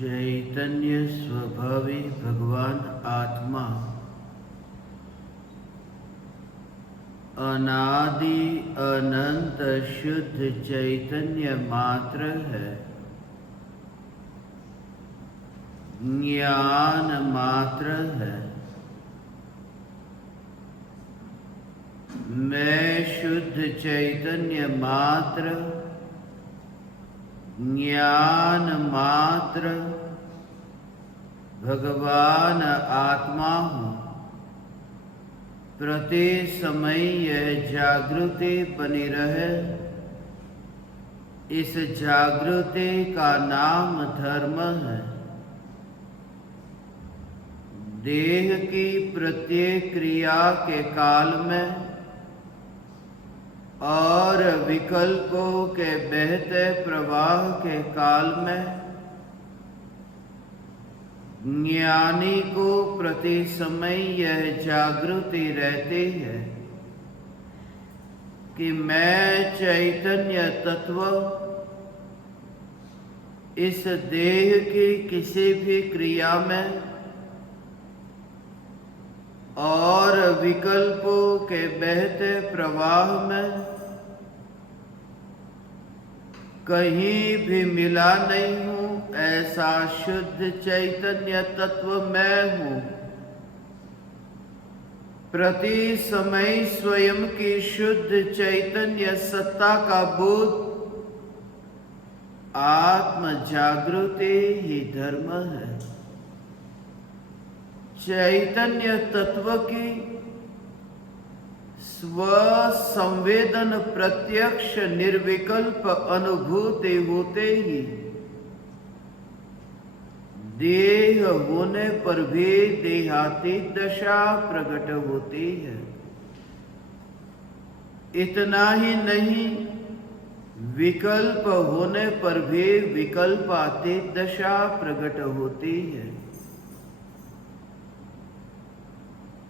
चैतन्य स्वभावी भगवान आत्मा अनादि अनंत शुद्ध चैतन्य मात्र है, ज्ञान मात्र है। मैं शुद्ध चैतन्य मात्र, ज्ञान मात्र भगवान आत्मा हूँ। प्रति समय यह जागृति बनी रहे, इस जागृति का नाम धर्म है। देह की प्रत्येक क्रिया के काल में और विकल्पों के बहते प्रवाह के काल में ज्ञानी को प्रति समय यह जागृति रहती है कि मैं चैतन्य तत्व इस देह की किसी भी क्रिया में और विकल्पों के बहते प्रवाह में कहीं भी मिला नहीं हूँ। ऐसा शुद्ध चैतन्य तत्व मैं हूँ। प्रति समय स्वयं की शुद्ध चैतन्य सत्ता का बोध, आत्म जागृति ही धर्म है। चैतन्य तत्व की स्व संवेदन प्रत्यक्ष निर्विकल्प अनुभूति होते ही देह होने पर भी देहातीत दशा प्रकट होती है। इतना ही नहीं, विकल्प होने पर भी विकल्पातीत दशा प्रकट होती है।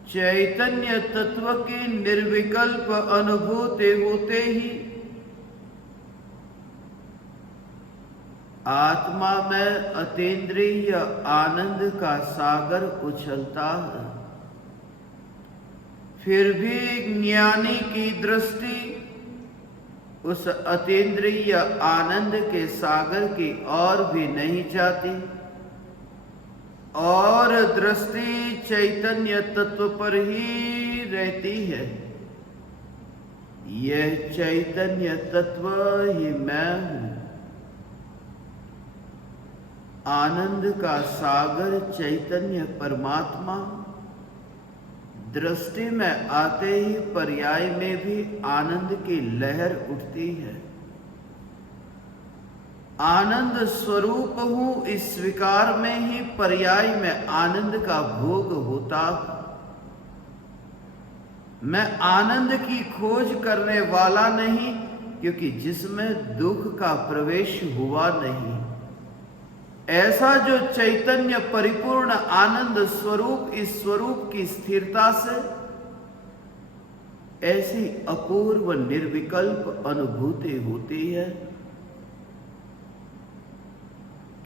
चैतन्य तत्व की निर्विकल्प अनुभूति होते ही आत्मा में अतीन्द्रिय आनंद का सागर उछलता है। फिर भी ज्ञानी की दृष्टि उस अतीन्द्रिय आनंद के सागर की ओर भी नहीं जाती और दृष्टि चैतन्य तत्व पर ही रहती है। यह चैतन्य तत्व ही मैं हूँ। आनंद का सागर चैतन्य परमात्मा दृष्टि में आते ही पर्याय में भी आनंद की लहर उठती है। आनंद स्वरूप हूँ, इस स्वीकार में ही पर्याय में आनंद का भोग होता। मैं आनंद की खोज करने वाला नहीं, क्योंकि जिसमें दुख का प्रवेश हुआ नहीं। ऐसा जो चैतन्य परिपूर्ण आनंद स्वरूप, इस स्वरूप की स्थिरता से ऐसी अपूर्व निर्विकल्प अनुभूति होती है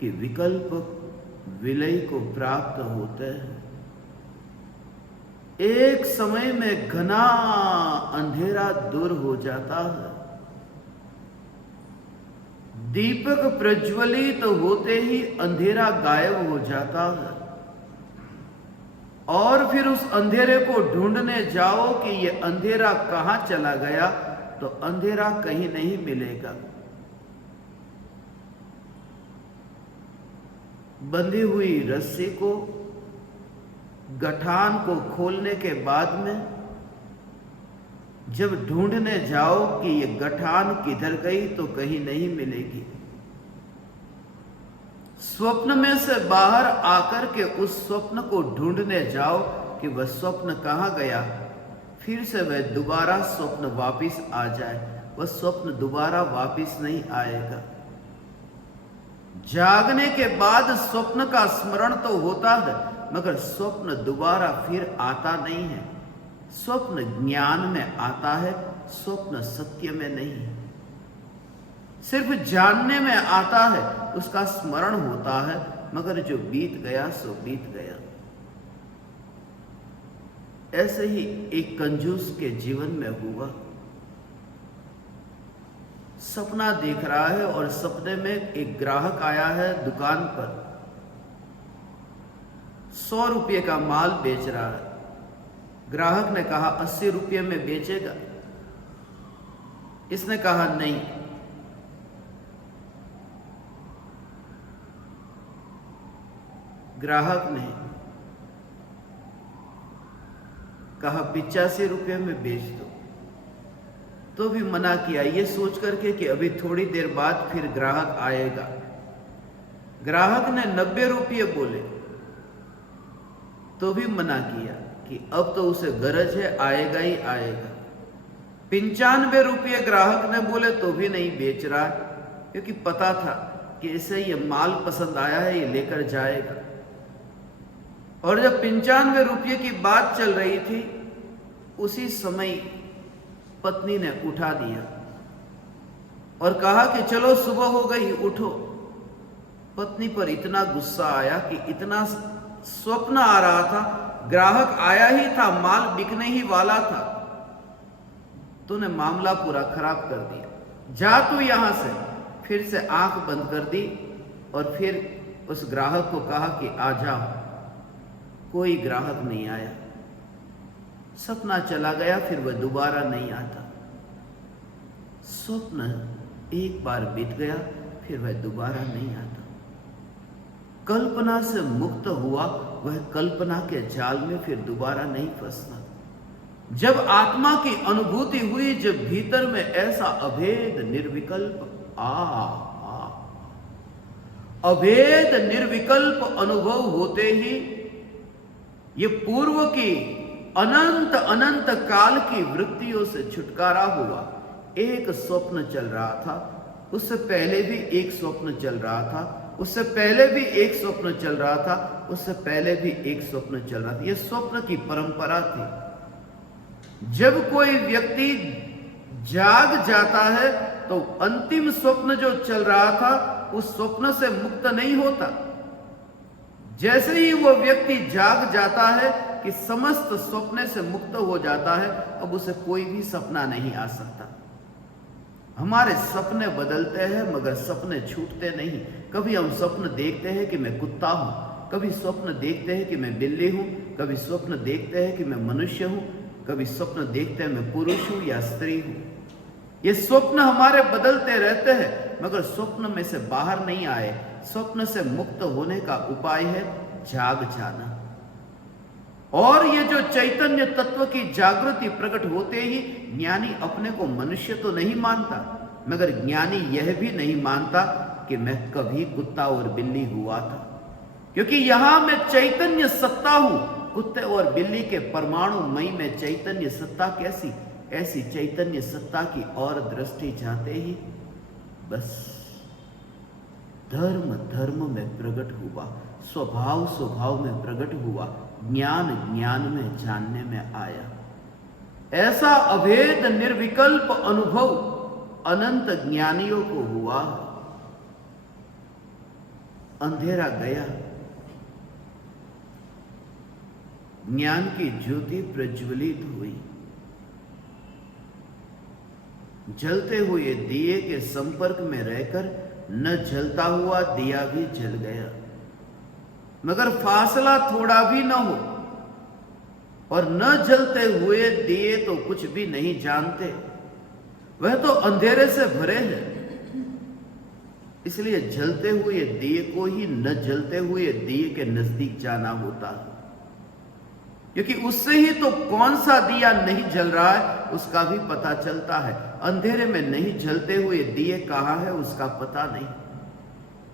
कि विकल्प विलय को प्राप्त होते हैं। एक समय में घना अंधेरा दूर हो जाता है। दीपक प्रज्वलित होते ही अंधेरा गायब हो जाता है और फिर उस अंधेरे को ढूंढने जाओ कि ये अंधेरा कहां चला गया, तो अंधेरा कहीं नहीं मिलेगा। बंधी हुई रस्सी को, गठान को खोलने के बाद में जब ढूंढने जाओ कि ये गठान किधर गई, तो कहीं नहीं मिलेगी। स्वप्न में से बाहर आकर के उस स्वप्न को ढूंढने जाओ कि वह स्वप्न कहां गया, फिर से वह दोबारा स्वप्न वापिस आ जाए, वह स्वप्न दोबारा वापिस नहीं आएगा। जागने के बाद स्वप्न का स्मरण तो होता है, मगर स्वप्न दोबारा फिर आता नहीं है। स्वप्न ज्ञान में आता है, स्वप्न सत्य में नहीं। सिर्फ जानने में आता है, उसका स्मरण होता है, मगर जो बीत गया सो बीत गया। ऐसे ही एक कंजूस के जीवन में हुआ। सपना देख रहा है और सपने में एक ग्राहक आया है दुकान पर, 100 रुपये का माल बेच रहा है। ग्राहक ने कहा 80 रुपये में बेचेगा? इसने कहा नहीं। ग्राहक ने कहा 85 रुपये में बेच दो, तो भी मना किया, ये सोच करके कि अभी थोड़ी देर बाद फिर ग्राहक आएगा। ग्राहक ने 90 रुपये बोले तो भी मना किया कि अब तो उसे गरज है, आएगा ही आएगा। 95 रुपये ग्राहक ने बोले तो भी नहीं बेच रहा, क्योंकि पता था कि इसे ये माल पसंद आया है, ये लेकर जाएगा। और जब 95 रुपये की बात चल रही थी, उसी समय पत्नी ने उठा दिया और कहा कि चलो सुबह हो गई, उठो। पत्नी पर इतना गुस्सा आया कि इतना स्वप्न आ रहा था, ग्राहक आया ही था, माल बिकने ही वाला था, तूने मामला पूरा खराब कर दिया, जा तू यहां से। फिर से आंख बंद कर दी और फिर उस ग्राहक को कहा कि आ जाओ। कोई ग्राहक नहीं आया। सपना चला गया, फिर वह दोबारा नहीं आता। स्वप्न एक बार बीत गया, फिर वह दोबारा नहीं आता। कल्पना से मुक्त हुआ, वह कल्पना के जाल में फिर दोबारा नहीं फंसता। जब आत्मा की अनुभूति हुई, जब भीतर में ऐसा अभेद निर्विकल्प अभेद निर्विकल्प अनुभव होते ही ये पूर्व की अनंत अनंत काल की वृत्तियों से छुटकारा हुआ। एक स्वप्न चल रहा था, उससे पहले भी एक स्वप्न चल रहा था, उससे पहले भी एक स्वप्न चल रहा था, उससे पहले भी एक स्वप्न चल रहा था। यह स्वप्न की परंपरा थी। जब कोई व्यक्ति जाग जाता है तो अंतिम स्वप्न जो चल रहा था उस स्वप्न से मुक्त नहीं होता। जैसे ही वो व्यक्ति जाग जाता है कि समस्त स्वप्न से मुक्त हो जाता है, अब उसे कोई भी सपना नहीं आ सकता। हमारे सपने बदलते हैं मगर सपने छूटते नहीं। कभी हम स्वप्न देखते हैं कि मैं कुत्ता हूं, कभी स्वप्न देखते हैं कि मैं बिल्ली हूं, कभी स्वप्न देखते हैं कि मैं मनुष्य हूं, कभी स्वप्न देखते हैं मैं पुरुष हूं या स्त्री हूं। ये स्वप्न हमारे बदलते रहते हैं, मगर स्वप्न में से बाहर नहीं आए। स्वप्न से मुक्त होने का उपाय है जाग जाना। और ये जो चैतन्य तत्व की जागृति प्रकट होते ही ज्ञानी अपने को मनुष्य तो नहीं मानता, मगर ज्ञानी यह भी नहीं मानता कि मैं कभी कुत्ता और बिल्ली हुआ था, क्योंकि यहां मैं चैतन्य सत्ता हूं। कुत्ते और बिल्ली के परमाणु मई में चैतन्य सत्ता कैसी? ऐसी चैतन्य सत्ता की और दृष्टि जाते ही बस धर्म धर्म में प्रकट हुआ, स्वभाव स्वभाव में प्रकट हुआ, ज्ञान ज्ञान में जानने में आया। ऐसा अभेद निर्विकल्प अनुभव अनंत ज्ञानियों को हुआ। अंधेरा गया, ज्ञान की ज्योति प्रज्वलित हुई। जलते हुए दिए के संपर्क में रहकर न जलता हुआ दिया भी जल गया, मगर फासला थोड़ा भी न हो। और न जलते हुए दिए तो कुछ भी नहीं जानते, वह तो अंधेरे से भरे हैं। इसलिए जलते हुए दिए को ही न जलते हुए दिए के नजदीक जाना होता है, क्योंकि उससे ही तो कौन सा दिया नहीं जल रहा है उसका भी पता चलता है। अंधेरे में नहीं जलते हुए दिए कहां है उसका पता नहीं।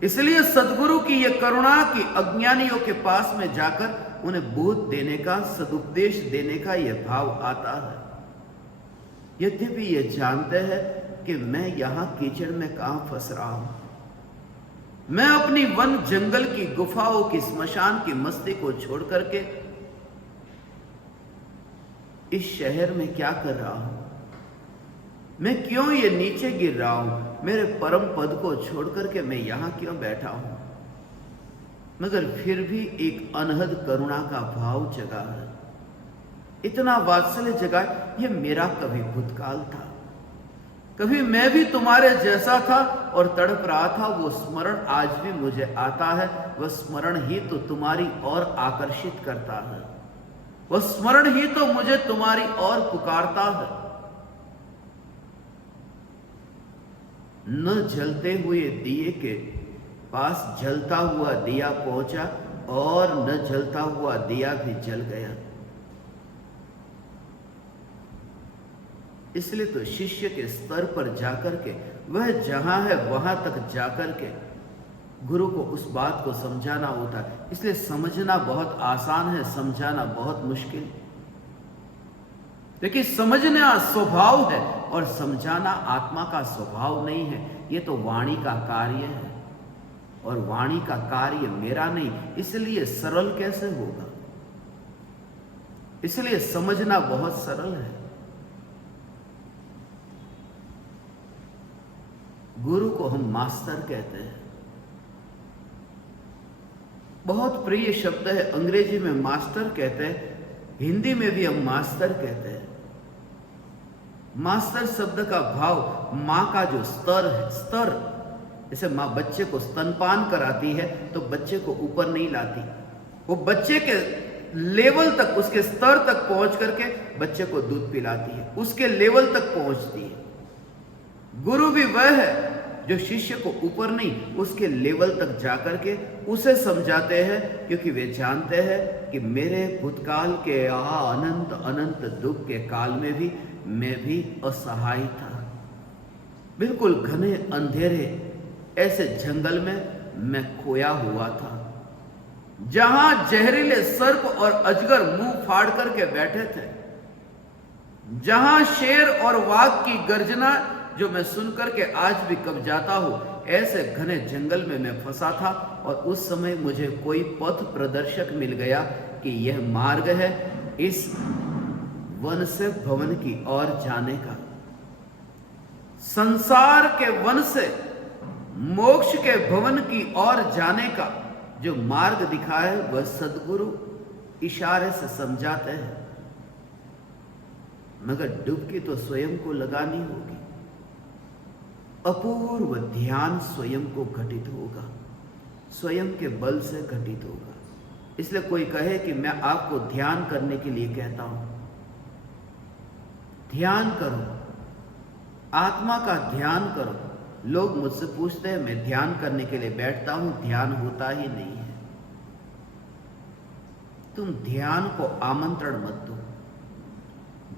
इसलिए सद्गुरु की यह करुणा कि अज्ञानियों के पास में जाकर उन्हें बोध देने का, सदुपदेश देने का यह भाव आता है। यद्यपि ये जानते हैं कि मैं यहां कीचड़ में कहां फंस रहा हूं, मैं अपनी वन जंगल की गुफाओं की स्मशान की मस्ती को छोड़ करके इस शहर में क्या कर रहा हूं, मैं क्यों ये नीचे गिर रहा हूं, मेरे परम पद को छोड़ करके मैं यहां क्यों बैठा हूं। मगर फिर भी एक अनहद करुणा का भाव जगा है, इतना वात्सल्य जगा। ये मेरा कभी भूतकाल था, कभी मैं भी तुम्हारे जैसा था और तड़प रहा था। वो स्मरण आज भी मुझे आता है। वह स्मरण ही तो तुम्हारी ओर आकर्षित करता है, वह स्मरण ही तो मुझे तुम्हारी ओर पुकारता है। न जलते हुए दिए के पास जलता हुआ दिया पहुंचा और न जलता हुआ दिया भी जल गया। इसलिए तो शिष्य के स्तर पर जाकर के, वह जहां है वहां तक जाकर के गुरु को उस बात को समझाना होता है। इसलिए समझना बहुत आसान है, समझाना बहुत मुश्किल। देखिए, समझना स्वभाव है और समझाना आत्मा का स्वभाव नहीं है। ये तो वाणी का कार्य है और वाणी का कार्य मेरा नहीं, इसलिए सरल कैसे होगा? इसलिए समझना बहुत सरल है। गुरु को हम मास्टर कहते हैं। बहुत प्रिय शब्द है, अंग्रेजी में मास्टर कहते हैं, हिंदी में भी हम मास्टर कहते हैं। मास्टर शब्द का भाव मां का जो स्तर है, स्तर, जैसे मां बच्चे को स्तनपान कराती है तो बच्चे को ऊपर नहीं लाती, वो बच्चे के लेवल तक, उसके स्तर तक पहुंच करके बच्चे को दूध पिलाती है, उसके लेवल तक पहुंचती है। गुरु भी वह है जो शिष्य को ऊपर नहीं, उसके लेवल तक जाकर के उसे समझाते हैं, क्योंकि वे जानते हैं कि मेरे भूतकाल के अनंत अनंत दुख के काल में भी मैं भी असहाय था। बिल्कुल घने अंधेरे ऐसे जंगल में मैं खोया हुआ था, जहां जहरीले सर्प और अजगर मुंह फाड़ करके बैठे थे, जहां शेर और वाघ की गर्जना जो मैं सुनकर के आज भी कब जाता हूं, ऐसे घने जंगल में मैं फंसा था। और उस समय मुझे कोई पथ प्रदर्शक मिल गया कि यह मार्ग है इस वन से भवन की ओर जाने का, संसार के वन से मोक्ष के भवन की ओर जाने का जो मार्ग दिखा है, वह सद्गुरु इशारे से समझाते हैं। मगर डुबकी तो स्वयं को लगानी होगी, अपूर्व ध्यान स्वयं को घटित होगा, स्वयं के बल से घटित होगा। इसलिए कोई कहे कि मैं आपको ध्यान करने के लिए कहता हूं, ध्यान करो, आत्मा का ध्यान करो। लोग मुझसे पूछते हैं, मैं ध्यान करने के लिए बैठता हूं, ध्यान होता ही नहीं है। तुम ध्यान को आमंत्रण मत दो,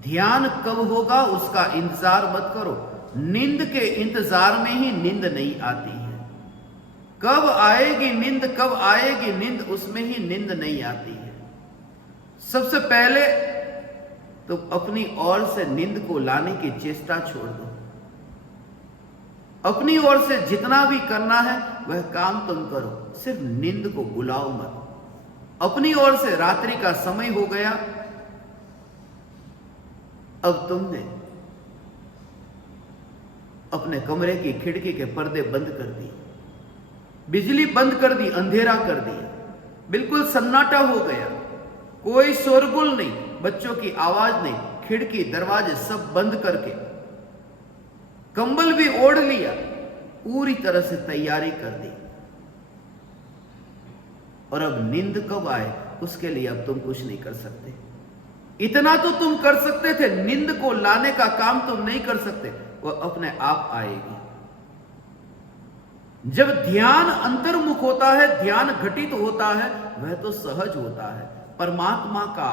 ध्यान कब होगा उसका इंतजार मत करो। नींद के इंतजार में ही नींद नहीं आती है। कब आएगी नींद, कब आएगी नींद, उसमें ही नींद नहीं आती है। सबसे पहले तो अपनी ओर से नींद को लाने की चेष्टा छोड़ दो। अपनी ओर से जितना भी करना है वह काम तुम करो, सिर्फ नींद को बुलाओ मत। अपनी ओर से रात्रि का समय हो गया, अब तुमने अपने कमरे की खिड़की के पर्दे बंद कर दिए, बिजली बंद कर दी, अंधेरा कर दिया, बिल्कुल सन्नाटा हो गया, कोई शोरगुल नहीं, बच्चों की आवाज नहीं, खिड़की दरवाजे सब बंद करके कंबल भी ओढ़ लिया, पूरी तरह से तैयारी कर दी। और अब नींद कब आए उसके लिए अब तुम कुछ नहीं कर सकते। इतना तो तुम कर सकते थे, नींद को लाने का काम तुम नहीं कर सकते, वह अपने आप आएगी। जब ध्यान अंतर्मुख होता है, ध्यान घटित होता है, वह तो सहज होता है। परमात्मा का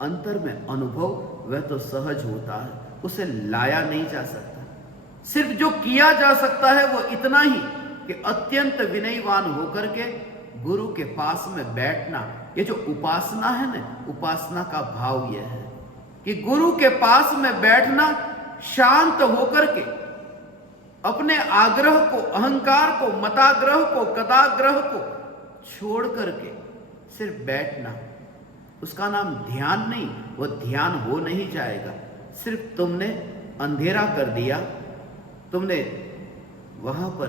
अंतर में अनुभव वह तो सहज होता है, उसे लाया नहीं जा सकता। सिर्फ जो किया जा सकता है वो इतना ही कि अत्यंत विनयवान होकर के गुरु के पास में बैठना। ये जो उपासना है ना, उपासना का भाव यह है कि गुरु के पास में बैठना, शांत होकर के अपने आग्रह को, अहंकार को, मताग्रह को, गताग्रह को छोड़ करके सिर्फ बैठना, उसका नाम ध्यान नहीं। वो ध्यान हो नहीं जाएगा। सिर्फ तुमने अंधेरा कर दिया, तुमने वहां पर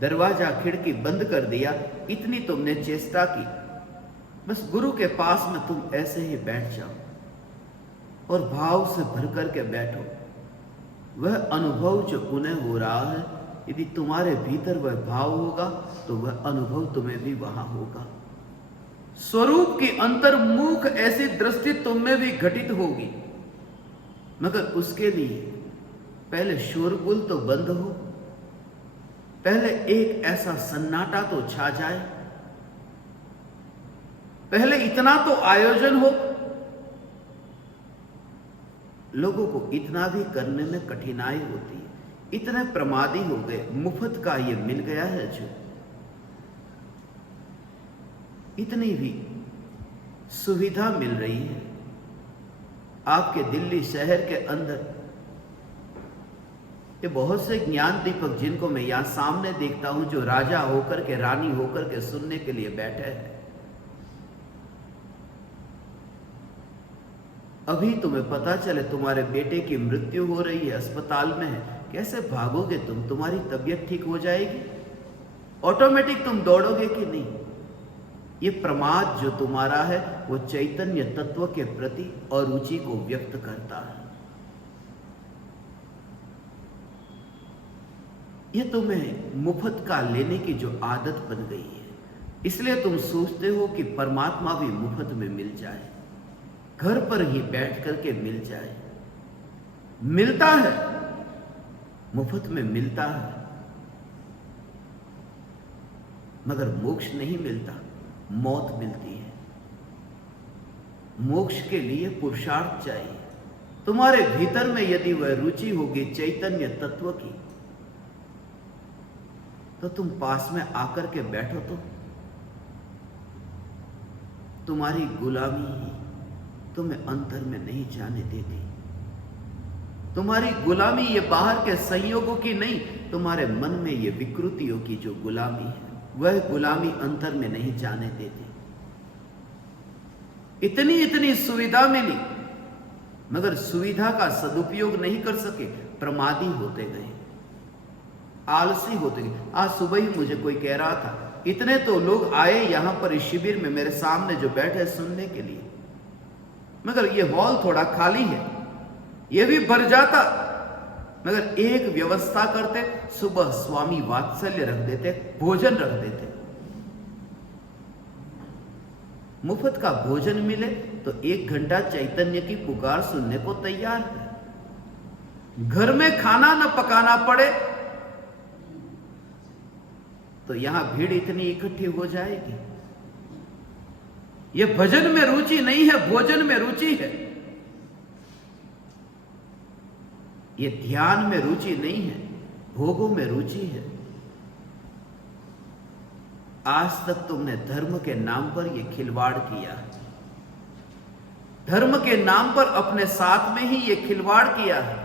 दरवाजा खिड़की बंद कर दिया, इतनी तुमने चेष्टा की, बस गुरु के पास में तुम ऐसे ही बैठ जाओ और भाव से भर करके बैठो। वह अनुभव जो उन्हें हो रहा है, यदि तुम्हारे भीतर वह भाव होगा तो वह अनुभव तुम्हें भी वहां होगा। स्वरूप की अंतर्मुख ऐसी दृष्टि तुम में भी घटित होगी, मगर उसके लिए पहले शोरगुल तो बंद हो, पहले एक ऐसा सन्नाटा तो छा जाए, पहले इतना तो आयोजन हो। लोगों को इतना भी करने में कठिनाई होती है, इतने प्रमादी हो गए, मुफ्त का ये मिल गया है जो, इतनी भी सुविधा मिल रही है आपके दिल्ली शहर के अंदर। ये बहुत से ज्ञान दीपक जिनको मैं यहां सामने देखता हूं, जो राजा होकर के, रानी होकर के सुनने के लिए बैठे हैं। अभी तुम्हें पता चले तुम्हारे बेटे की मृत्यु हो रही है, अस्पताल में है, कैसे भागोगे तुम? तुम्हारी तबीयत ठीक हो जाएगी? ऑटोमेटिक तुम दौड़ोगे कि नहीं? ये प्रमाद जो तुम्हारा है वो चैतन्य तत्व के प्रति अरुचि को व्यक्त करता है। ये तुम्हें मुफ्त का लेने की जो आदत बन गई है, इसलिए तुम सोचते हो कि परमात्मा भी मुफ्त में मिल जाए, घर पर ही बैठ करके मिल जाए। मिलता है, मुफ्त में मिलता है, मगर मोक्ष नहीं मिलता, मौत मिलती है। मोक्ष के लिए पुरुषार्थ चाहिए। तुम्हारे भीतर में यदि वह रुचि होगी चैतन्य तत्व की, तो तुम पास में आकर के बैठो तो तुम्हारी गुलामी ही तुम्हें अंतर में नहीं जाने देती। तुम्हारी गुलामी ये बाहर के संयोगों की नहीं, तुम्हारे मन में ये विकृतियों की जो गुलामी है, वह गुलामी अंतर में नहीं जाने देती। इतनी इतनी सुविधा मिली, मगर सुविधा का सदुपयोग नहीं कर सके, प्रमादी होते गए, आलसी होते गए। आज सुबह ही मुझे कोई कह रहा था, इतने तो लोग आए यहां पर इस शिविर में मेरे सामने जो बैठे सुनने के लिए, मगर ये हॉल थोड़ा खाली है, ये भी भर जाता, मगर एक व्यवस्था करते, सुबह स्वामी वात्सल्य रख देते, भोजन रख देते। मुफ्त का भोजन मिले तो 1 घंटा चैतन्य की पुकार सुनने को तैयार है। घर में खाना न पकाना पड़े तो यहां भीड़ इतनी इकट्ठी हो जाएगी। यह भजन में रुचि नहीं है, भोजन में रुचि है। ये ध्यान में रुचि नहीं है, भोगों में रुचि है। आज तक तुमने धर्म के नाम पर यह खिलवाड़ किया, धर्म के नाम पर अपने साथ में ही यह खिलवाड़ किया है।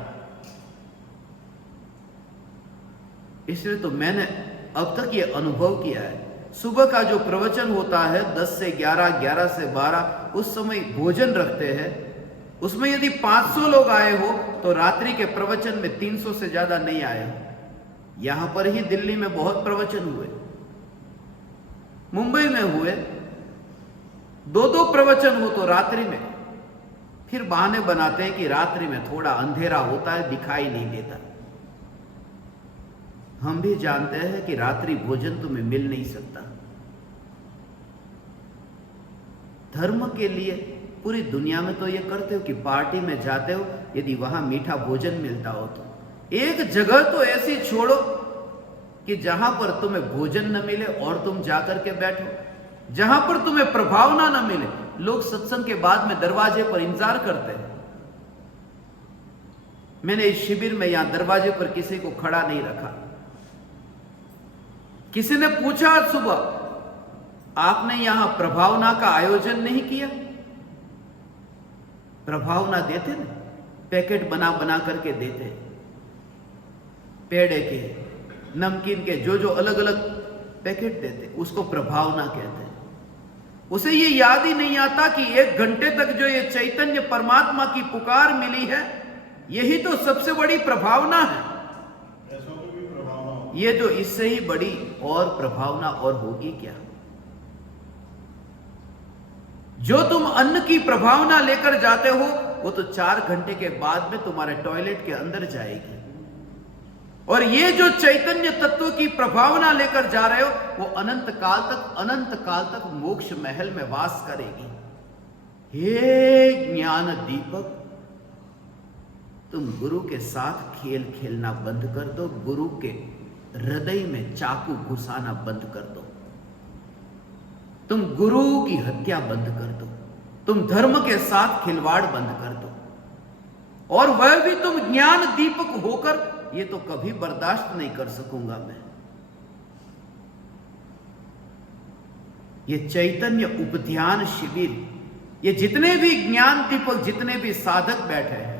इसलिए तो मैंने अब तक यह अनुभव किया है, सुबह का जो प्रवचन होता है 10 से 11, 11 से 12, उस समय भोजन रखते हैं। उसमें यदि 500 लोग आए हो तो रात्रि के प्रवचन में 300 से ज्यादा नहीं आए हो। यहां पर ही दिल्ली में बहुत प्रवचन हुए, मुंबई में हुए, 2-2 प्रवचन हो तो रात्रि में। फिर बहाने बनाते हैं कि रात्रि में थोड़ा अंधेरा होता है, दिखाई नहीं देता। हम भी जानते हैं कि रात्रि भोजन तुम्हें मिल नहीं सकता। धर्म के लिए पूरी दुनिया में तो ये करते हो कि पार्टी में जाते हो, यदि वहां मीठा भोजन मिलता हो तो एक जगह तो ऐसी छोड़ो कि जहां पर तुम्हें भोजन न मिले और तुम जाकर के बैठो, जहां पर तुम्हें प्रभावना न मिले। लोग सत्संग के बाद में दरवाजे पर इंतजार करते हैं। मैंने इस शिविर में यहां दरवाजे पर किसी को खड़ा नहीं रखा। किसी ने पूछा आज सुबह, आपने यहां प्रभावना का आयोजन नहीं किया? प्रभावना देते ना, पैकेट बना बना करके देते, पेड़े के, नमकीन के, जो जो अलग अलग पैकेट देते, उसको प्रभावना कहते हैं। उसे ये याद ही नहीं आता कि 1 घंटे तक जो ये चैतन्य परमात्मा की पुकार मिली है, यही तो सबसे बड़ी प्रभावना है। ये जो इससे ही बड़ी और प्रभावना और होगी क्या? जो तुम अन्न की प्रभावना लेकर जाते हो वो तो 4 घंटे के बाद में तुम्हारे टॉयलेट के अंदर जाएगी, और ये जो चैतन्य तत्व की प्रभावना लेकर जा रहे हो वो अनंत काल तक मोक्ष महल में वास करेगी। हे ज्ञान दीपक, तुम गुरु के साथ खेल खेलना बंद कर दो, गुरु के हृदय में चाकू घुसाना बंद कर दो, तुम गुरु की हत्या बंद कर दो, तुम धर्म के साथ खिलवाड़ बंद कर दो, और वह भी तुम ज्ञान दीपक होकर। ये तो कभी बर्दाश्त नहीं कर सकूंगा मैं। ये चैतन्य उपध्यान शिविर, ये जितने भी ज्ञान दीपक, जितने भी साधक बैठे हैं,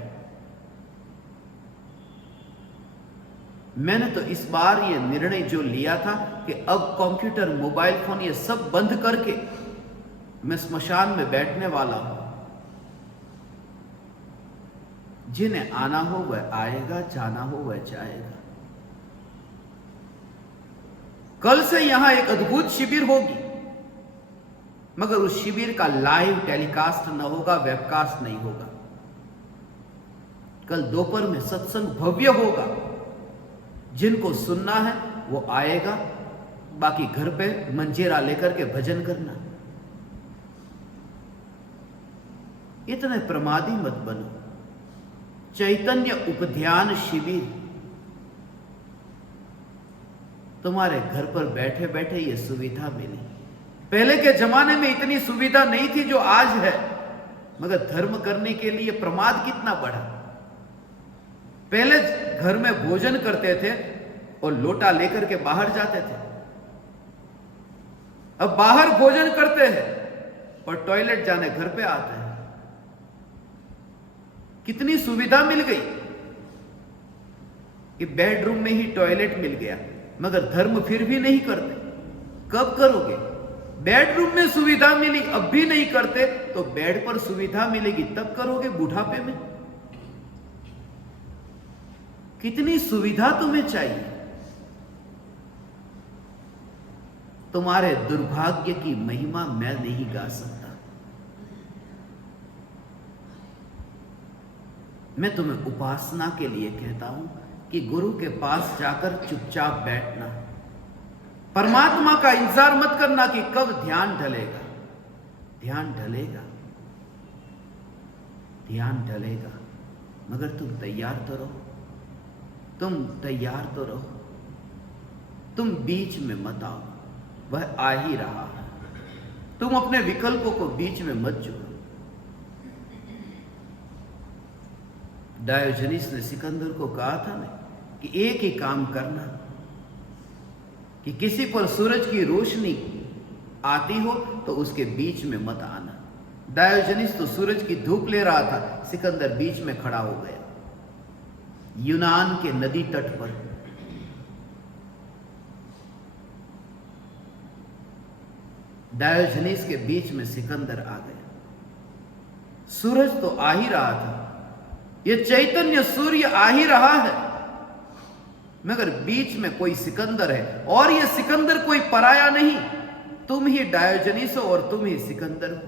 मैंने तो इस बार ये निर्णय जो लिया था कि अब कंप्यूटर, मोबाइल फोन ये सब बंद करके मैं स्मशान में बैठने वाला हूं। जिन्हें आना हो वह आएगा, जाना हो वह जाएगा। कल से यहां एक अद्भुत शिविर होगी, मगर उस शिविर का लाइव टेलीकास्ट न होगा, वेबकास्ट नहीं होगा। कल दोपहर में सत्संग भव्य होगा, जिनको सुनना है वो आएगा, बाकी घर पे मंजीरा लेकर के भजन करना। इतने प्रमादी मत बनो। चैतन्य उपध्यान शिविर तुम्हारे घर पर बैठे बैठे ये सुविधा मिली। पहले के जमाने में इतनी सुविधा नहीं थी जो आज है, मगर धर्म करने के लिए प्रमाद कितना बढ़ा। पहले घर में भोजन करते थे और लोटा लेकर के बाहर जाते थे, अब बाहर भोजन करते हैं और टॉयलेट जाने घर पे आते हैं। कितनी सुविधा मिल गई कि बेडरूम में ही टॉयलेट मिल गया, मगर धर्म फिर भी नहीं करते। कब करोगे? बेडरूम में सुविधा मिली अब भी नहीं करते, तो बेड पर सुविधा मिलेगी तब करोगे, बुढ़ापे में। कितनी सुविधा तुम्हें चाहिए? तुम्हारे दुर्भाग्य की महिमा मैं नहीं गा सकता। मैं तुम्हें उपासना के लिए कहता हूं कि गुरु के पास जाकर चुपचाप बैठना, परमात्मा का इंतजार मत करना कि कब ध्यान ढलेगा। ध्यान ढलेगा, ध्यान ढलेगा, मगर तुम तैयार तो रहो, तुम तैयार तो रहो, तुम बीच में मत आओ, वह आ ही रहा है। तुम अपने विकल्पों को बीच में मत जोड़ो। डायोजनीस ने सिकंदर को कहा था ना कि एक ही काम करना, कि किसी पर सूरज की रोशनी आती हो तो उसके बीच में मत आना। डायोजनीस तो सूरज की धूप ले रहा था, सिकंदर बीच में खड़ा हो गया। यूनान के नदी तट पर डायोजनीस के बीच में सिकंदर आ गया। सूरज तो आ ही रहा था, ये चैतन्य सूर्य आ ही रहा है, मगर बीच में कोई सिकंदर है, और ये सिकंदर कोई पराया नहीं, तुम ही डायोजनीस हो और तुम ही सिकंदर हो।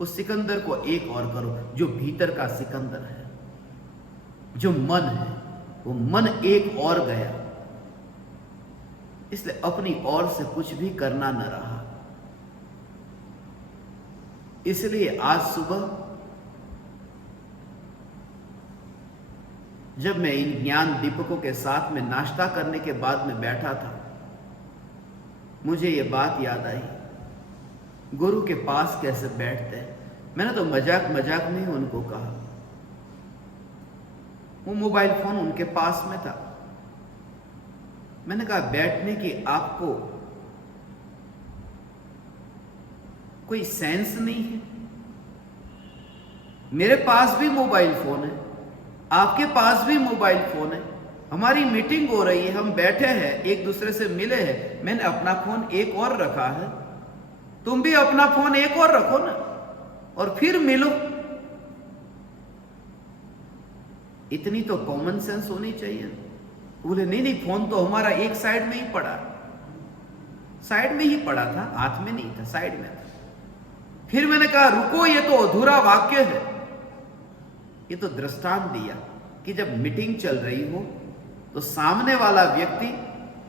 उस सिकंदर को एक और करो, जो भीतर का सिकंदर है, जो मन है, वो मन एक और गया, इसलिए अपनी ओर से कुछ भी करना न रहा। इसलिए आज सुबह जब मैं इन ज्ञान दीपकों के साथ में नाश्ता करने के बाद में बैठा था, मुझे ये बात याद आई, गुरु के पास कैसे बैठते हैं। मैंने तो मजाक मजाक में ही उनको कहा, वो मोबाइल फोन उनके पास में था, मैंने कहा बैठने की आपको कोई सेंस नहीं है? मेरे पास भी मोबाइल फोन है, आपके पास भी मोबाइल फोन है, हमारी मीटिंग हो रही है, हम बैठे हैं, एक दूसरे से मिले हैं, मैंने अपना फोन एक और रखा है, तुम भी अपना फोन एक और रखो ना, और फिर मिलो। इतनी तो कॉमन सेंस होनी चाहिए। बोले नहीं नहीं, फोन तो हमारा एक साइड में ही पड़ा, साइड में ही पड़ा था, हाथ में नहीं था, साइड में था। फिर मैंने कहा रुको, ये तो अधूरा वाक्य है। ये तो दृष्टांत दिया कि जब मीटिंग चल रही हो तो सामने वाला व्यक्ति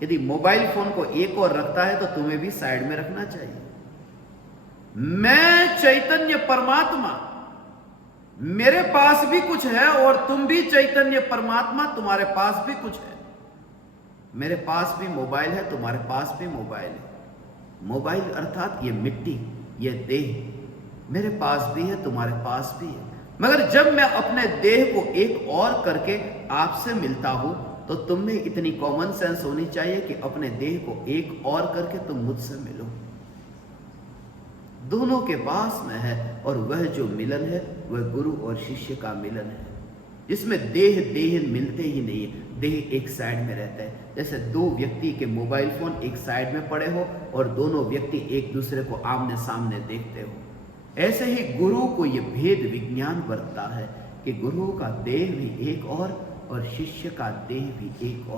यदि मोबाइल फोन को एक और रखता है तो तुम्हें भी साइड में रखना चाहिए। मैं चैतन्य परमात्मा, मेरे पास भी कुछ है और तुम भी चैतन्य परमात्मा, तुम्हारे पास भी कुछ है। मेरे पास भी मोबाइल है, तुम्हारे पास भी मोबाइल है। मोबाइल अर्थात ये मिट्टी, ये देह मेरे पास भी है, तुम्हारे पास भी है। मगर जब मैं अपने देह को एक और करके आपसे मिलता हूं तो तुम में इतनी कॉमन सेंस होनी चाहिए कि अपने देह को एक और करके तुम मुझसे मिलो। दोनों के पास में है, और वह जो मिलन है वह गुरु और शिष्य का मिलन है, जिसमें देह देह मिलते ही नहीं है, देह एक साइड में रहता है। जैसे दो व्यक्ति के मोबाइल फोन एक साइड में पड़े हो और दोनों व्यक्ति एक दूसरे को आमने सामने देखते हो, ऐसे ही गुरु को यह भेद विज्ञान बरतता है कि गुरु का देह भी एक और शिष्य का देह भी एक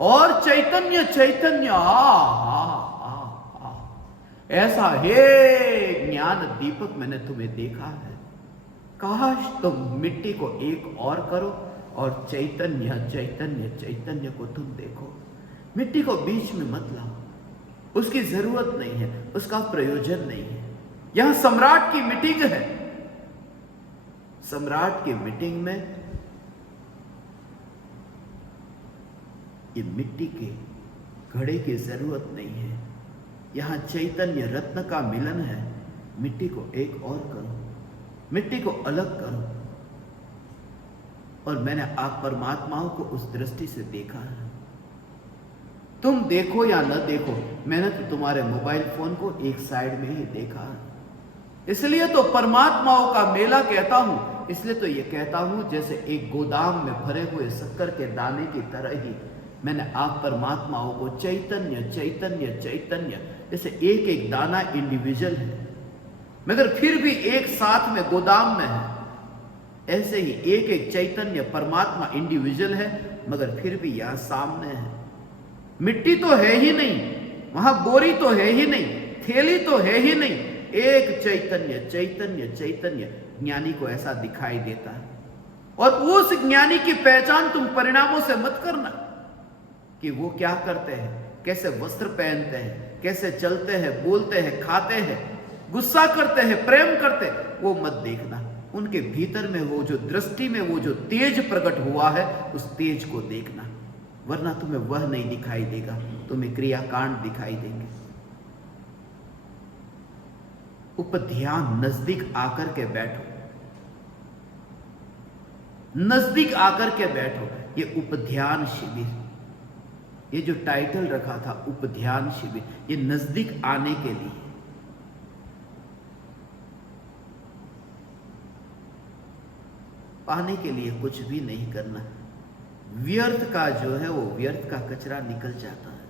और चैतन्य चैतन्य ऐसा हे ज्ञान दीपक मैंने तुम्हें देखा है। काश तुम मिट्टी को एक और करो और चैतन्य चैतन्य चैतन्य को तुम देखो। मिट्टी को बीच में मत लाओ, उसकी जरूरत नहीं है, उसका प्रयोजन नहीं है। यहां सम्राट की मीटिंग है, सम्राट की मीटिंग में ये मिट्टी के घड़े की जरूरत नहीं है। यहां चैतन्य रत्न का मिलन है। मिट्टी को एक और करो, मिट्टी को अलग करो। और मैंने आप परमात्माओं को उस दृष्टि से देखा है। तुम देखो या न देखो, मैंने तो तुम्हारे मोबाइल फोन को एक साइड में ही देखा है। इसलिए तो परमात्माओं का मेला कहता हूं। इसलिए तो ये कहता हूं जैसे एक गोदाम में भरे हुए शक्कर के दाने की तरह ही मैंने आप परमात्माओं को चैतन्य चैतन्य चैतन्य, जैसे एक एक दाना इंडिविजुअल है मगर फिर भी एक साथ में गोदाम में है, ऐसे ही एक एक चैतन्य परमात्मा इंडिविजुअल है मगर फिर भी यहां सामने है। मिट्टी तो है ही नहीं, वहां बोरी तो है ही नहीं, थैली तो है ही नहीं, एक चैतन्य चैतन्य चैतन्य ज्ञानी को ऐसा दिखाई देता है। और उस ज्ञानी की पहचान तुम परिणामों से मत करना कि वो क्या करते हैं, कैसे वस्त्र पहनते हैं, कैसे चलते हैं, बोलते हैं, खाते हैं, गुस्सा करते हैं, प्रेम करते हैं, वो मत देखना। उनके भीतर में वो जो दृष्टि में वो जो तेज प्रकट हुआ है उस तेज को देखना, वरना तुम्हें वह नहीं दिखाई देगा, तुम्हें क्रियाकांड दिखाई देंगे। उपध्यान, नजदीक आकर के बैठो, नजदीक आकर के बैठो। ये उपध्यान शिविर, ये जो टाइटल रखा था उपध्यान शिविर, ये नजदीक आने के लिए। पाने के लिए कुछ भी नहीं करना। व्यर्थ का जो है वो व्यर्थ का कचरा निकल जाता है,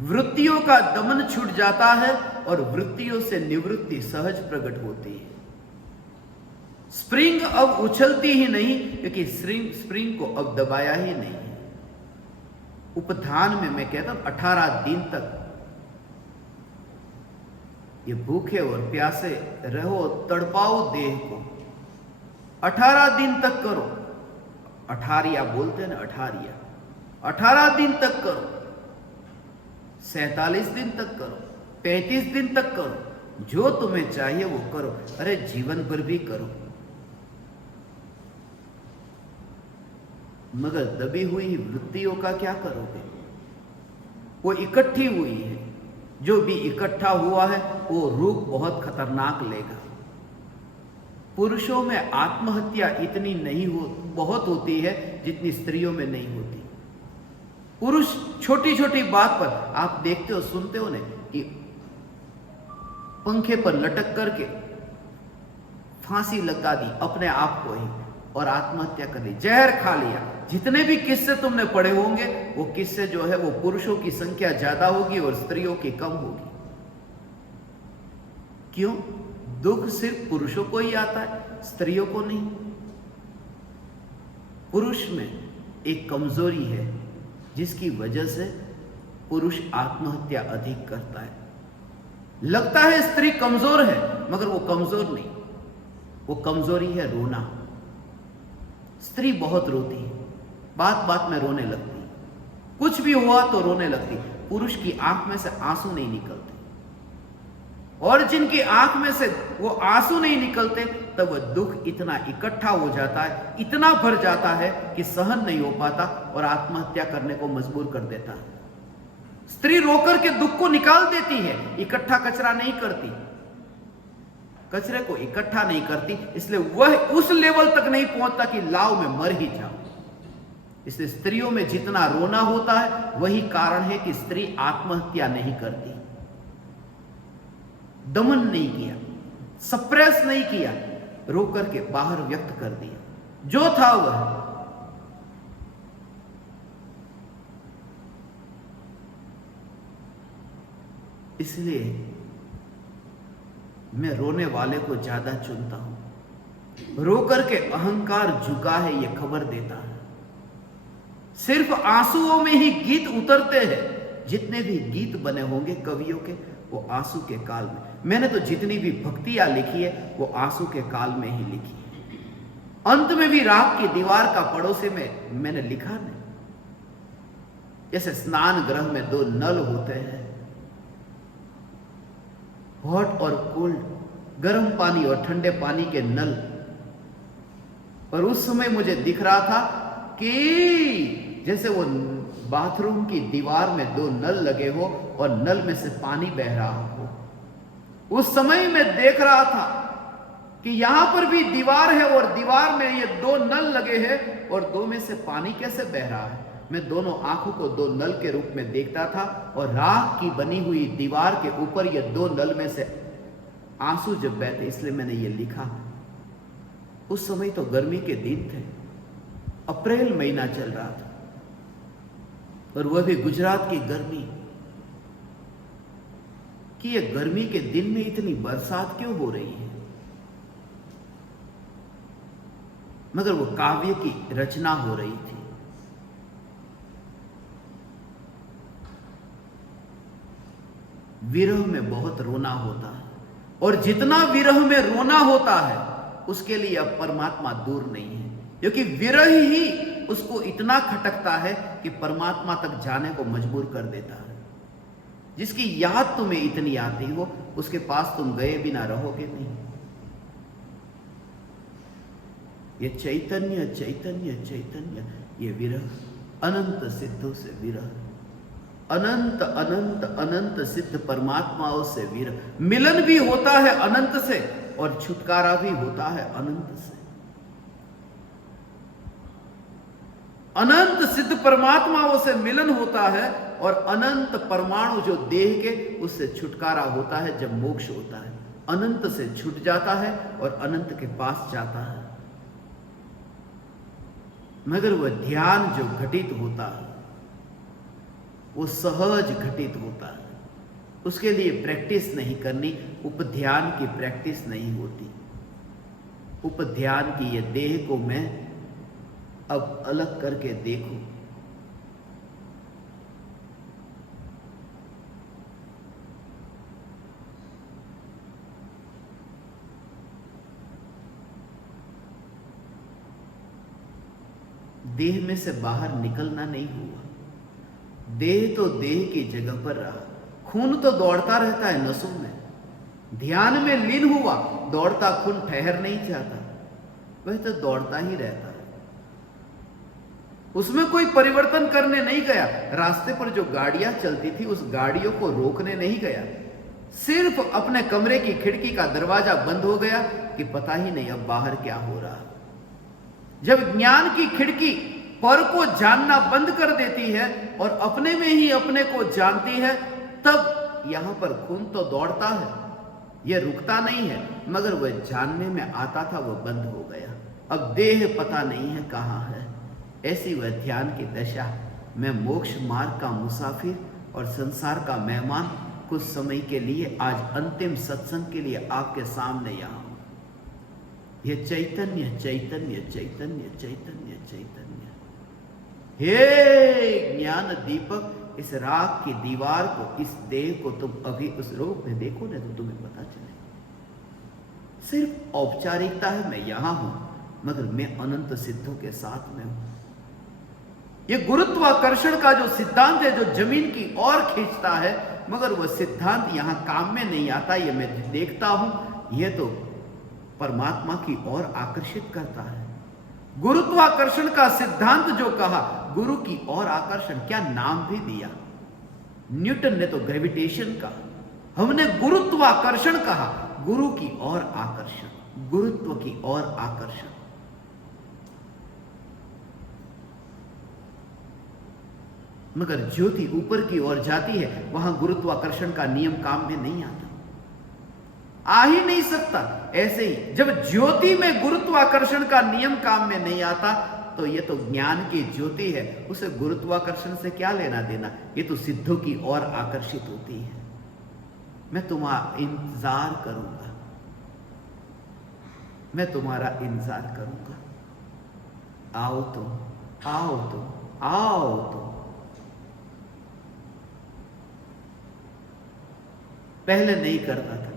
वृत्तियों का दमन छूट जाता है और वृत्तियों से निवृत्ति सहज प्रकट होती है। स्प्रिंग अब उछलती ही नहीं क्योंकि स्प्रिंग को अब दबाया ही नहीं है। उपधान में मैं कहता हूं 18 दिन तक ये भूखे और प्यासे रहो, तड़पाओ देह को, 18 दिन तक करो। अठारिया बोलते हैं ना, अठारिया, 18 दिन तक करो, 47 दिन तक करो, 35 दिन तक करो, जो तुम्हें चाहिए वो करो। अरे जीवन भर भी करो, मगर दबी हुई वृत्तियों का क्या करोगे? वो इकट्ठी हुई है, जो भी इकट्ठा हुआ है वो रूप बहुत खतरनाक लेगा। पुरुषों में आत्महत्या इतनी नहीं हो, बहुत होती है जितनी स्त्रियों में नहीं होती। पुरुष छोटी छोटी बात पर, आप देखते हो सुनते हो ना कि पंखे पर लटक करके फांसी लगा दी अपने आप को ही और आत्महत्या कर ली, जहर खा लिया। जितने भी किस्से तुमने पढ़े होंगे वो किस्से जो है वो पुरुषों की संख्या ज्यादा होगी और स्त्रियों की कम होगी। क्यों? दुख सिर्फ पुरुषों को ही आता है, स्त्रियों को नहीं। पुरुष में एक कमजोरी है जिसकी वजह से पुरुष आत्महत्या अधिक करता है। लगता है स्त्री कमजोर है, मगर वो कमजोर नहीं, वो कमजोरी है रोना। स्त्री बहुत रोती है, बात बात में रोने लगती, कुछ भी हुआ तो रोने लगती। पुरुष की आंख में से आंसू नहीं निकलते, और जिनकी आंख में से वो आंसू नहीं निकलते तब वह दुख इतना इकट्ठा हो जाता है, इतना भर जाता है कि सहन नहीं हो पाता और आत्महत्या करने को मजबूर कर देता है। स्त्री रोकर के दुख को निकाल देती है, इकट्ठा कचरा नहीं करती, कचरे को इकट्ठा नहीं करती, इसलिए वह उस लेवल तक नहीं पहुंचता कि लाव में मर ही जाओ। इसलिए स्त्रियों में जितना रोना होता है वही कारण है कि स्त्री आत्महत्या नहीं करती। दमन नहीं किया, सप्रेस नहीं किया, रो करके बाहर व्यक्त कर दिया जो था वह। इसलिए मैं रोने वाले को ज्यादा चुनता हूं। रो करके अहंकार झुका है यह खबर देता है। सिर्फ आंसुओं में ही गीत उतरते हैं। जितने भी गीत बने होंगे कवियों के, वो आंसू के काल में। मैंने तो जितनी भी भक्तियां लिखी है वो आंसू के काल में ही लिखी है। अंत में भी राग की दीवार का पड़ोसे में मैंने लिखा नहीं। जैसे स्नान गृह में दो नल होते हैं, हॉट और कोल्ड, गर्म पानी और ठंडे पानी के नल। और उस समय मुझे दिख रहा था कि जैसे वो बाथरूम की दीवार में दो नल लगे हो और नल में से पानी बह रहा हो। उस समय मैं देख रहा था कि यहां पर भी दीवार है और दीवार में ये दो नल लगे हैं और दो में से पानी कैसे बह रहा है। मैं दोनों आंखों को दो नल के रूप में देखता था और राख की बनी हुई दीवार के ऊपर ये दो नल में से आंसू जब बहते, इसलिए मैंने ये लिखा। उस समय तो गर्मी के दिन थे, अप्रैल महीना चल रहा था, और वह भी गुजरात की गर्मी। कि ये गर्मी के दिन में इतनी बरसात क्यों हो रही है। मगर वो काव्य की रचना हो रही थी। विरह में बहुत रोना होता है, और जितना विरह में रोना होता है उसके लिए अब परमात्मा दूर नहीं है, क्योंकि विरह ही उसको इतना खटकता है कि परमात्मा तक जाने को मजबूर कर देता है। जिसकी याद तुम्हें इतनी आती हो उसके पास तुम गए बिना रहोगे नहीं। ये चैतन्य चैतन्य चैतन्य, ये विरह अनंत सिद्धों से विरह, अनंत अनंत अनंत सिद्ध परमात्माओं से विरह। मिलन भी होता है अनंत से और छुटकारा भी होता है अनंत से। अनंत सिद्ध परमात्माओं से मिलन होता है और अनंत परमाणु जो देह के, उससे छुटकारा होता है जब मोक्ष होता है। अनंत से छूट जाता है और अनंत के पास जाता है। मगर वह ध्यान जो घटित होता है वो सहज घटित होता है। उसके लिए प्रैक्टिस नहीं करनी, उपध्यान की प्रैक्टिस नहीं होती। उपध्यान की ये देह को मैं अब अलग करके देखूं। देह में से बाहर निकलना नहीं हुआ। देह तो देह की जगह पर रहा। खून तो दौड़ता रहता है नसों में। ध्यान में लीन हुआ, दौड़ता खून ठहर नहीं जाता, वह तो दौड़ता ही रहता है। उसमें कोई परिवर्तन करने नहीं गया। रास्ते पर जो गाड़ियां चलती थी उस गाड़ियों को रोकने नहीं गया। सिर्फ अपने कमरे की खिड़की का दरवाजा बंद हो गया कि पता ही नहीं अब बाहर क्या हो रहा। जब ज्ञान की खिड़की पर को जानना बंद कर देती है और अपने में ही अपने को जानती है, तब यहां पर खून तो दौड़ता है, यह रुकता नहीं है, मगर वह जानने में आता था वह बंद हो गया। अब देह पता नहीं है कहां है। ऐसी वह ध्यान की दशा। मैं मोक्ष मार्ग का मुसाफिर और संसार का मेहमान कुछ समय के लिए आज अंतिम सत्संग के लिए आपके सामने यहाँ हूं। यह चैतन्य चैतन्य चैतन्य चैतन्य चैतन्य हे ज्ञान दीपक, इस राख की दीवार को, इस देह को तुम अभी उस रूप में देखो ना, तो तुम्हें पता चले। सिर्फ औपचारिकता है, मैं यहां हूं, मगर मैं अनंत सिद्धों के साथ में हूं। ये गुरुत्वाकर्षण का जो सिद्धांत है, जो जमीन की ओर खींचता है, मगर वह सिद्धांत यहां काम में नहीं आता, ये मैं देखता हूं, यह तो परमात्मा की ओर आकर्षित करता है। गुरुत्वाकर्षण का सिद्धांत जो कहा, गुरु की ओर आकर्षण, क्या नाम भी दिया। न्यूटन ने तो ग्रेविटेशन कहा, हमने गुरुत्वाकर्षण कहा, गुरु की ओर आकर्षण, गुरुत्व की ओर आकर्षण। मगर ज्योति ऊपर की ओर जाती है, वहां गुरुत्वाकर्षण का नियम काम में नहीं आता, आ ही नहीं सकता। ऐसे ही जब ज्योति में गुरुत्वाकर्षण का नियम काम में नहीं आता, तो ये तो ज्ञान की ज्योति है, उसे गुरुत्वाकर्षण से क्या लेना देना, ये तो सिद्धों की ओर आकर्षित होती है। मैं तुम्हारा इंतजार करूंगा, मैं तुम्हारा इंतजार करूंगा, आओ तुम, आओ तुम, आओ तुम। पहले नहीं करता था,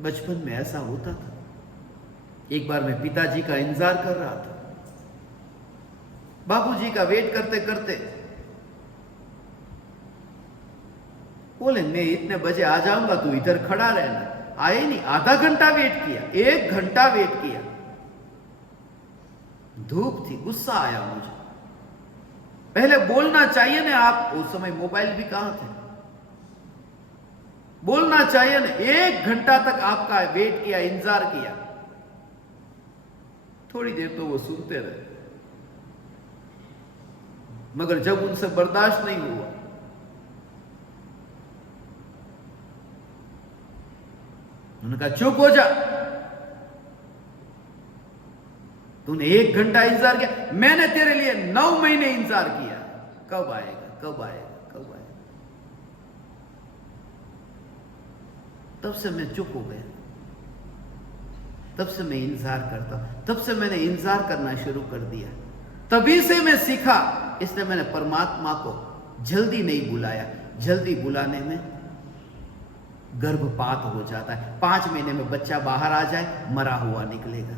बचपन में ऐसा होता था। एक बार मैं पिताजी का इंतजार कर रहा था, बापूजी का वेट करते करते बोले मैं इतने बजे आ जाऊंगा, तू इधर खड़ा रहना। आए नहीं, आधा घंटा वेट किया, 1 घंटा वेट किया, धूप थी, गुस्सा आया मुझे। पहले बोलना चाहिए ना, आप उस समय मोबाइल भी कहां थे, बोलना चाहिए ना। 1 घंटा तक आपका वेट किया, इंतजार किया, थोड़ी देर तो वो सुनते रहे, मगर जब उनसे बर्दाश्त नहीं हुआ, उन्होंने कहा चुप हो जा, तूने 1 घंटा इंतजार किया, मैंने तेरे लिए 9 महीने इंतजार किया, कब आएगा, कब आएगा, कब आएगा। तब से मैं चुप हो गया, तब से मैं इंतजार करता हूं, तब से मैंने इंतजार करना शुरू कर दिया, तभी से मैं सीखा। इसलिए मैंने परमात्मा को जल्दी नहीं बुलाया, जल्दी बुलाने में गर्भपात हो जाता है, 5 महीने में बच्चा बाहर आ जाए, मरा हुआ निकलेगा।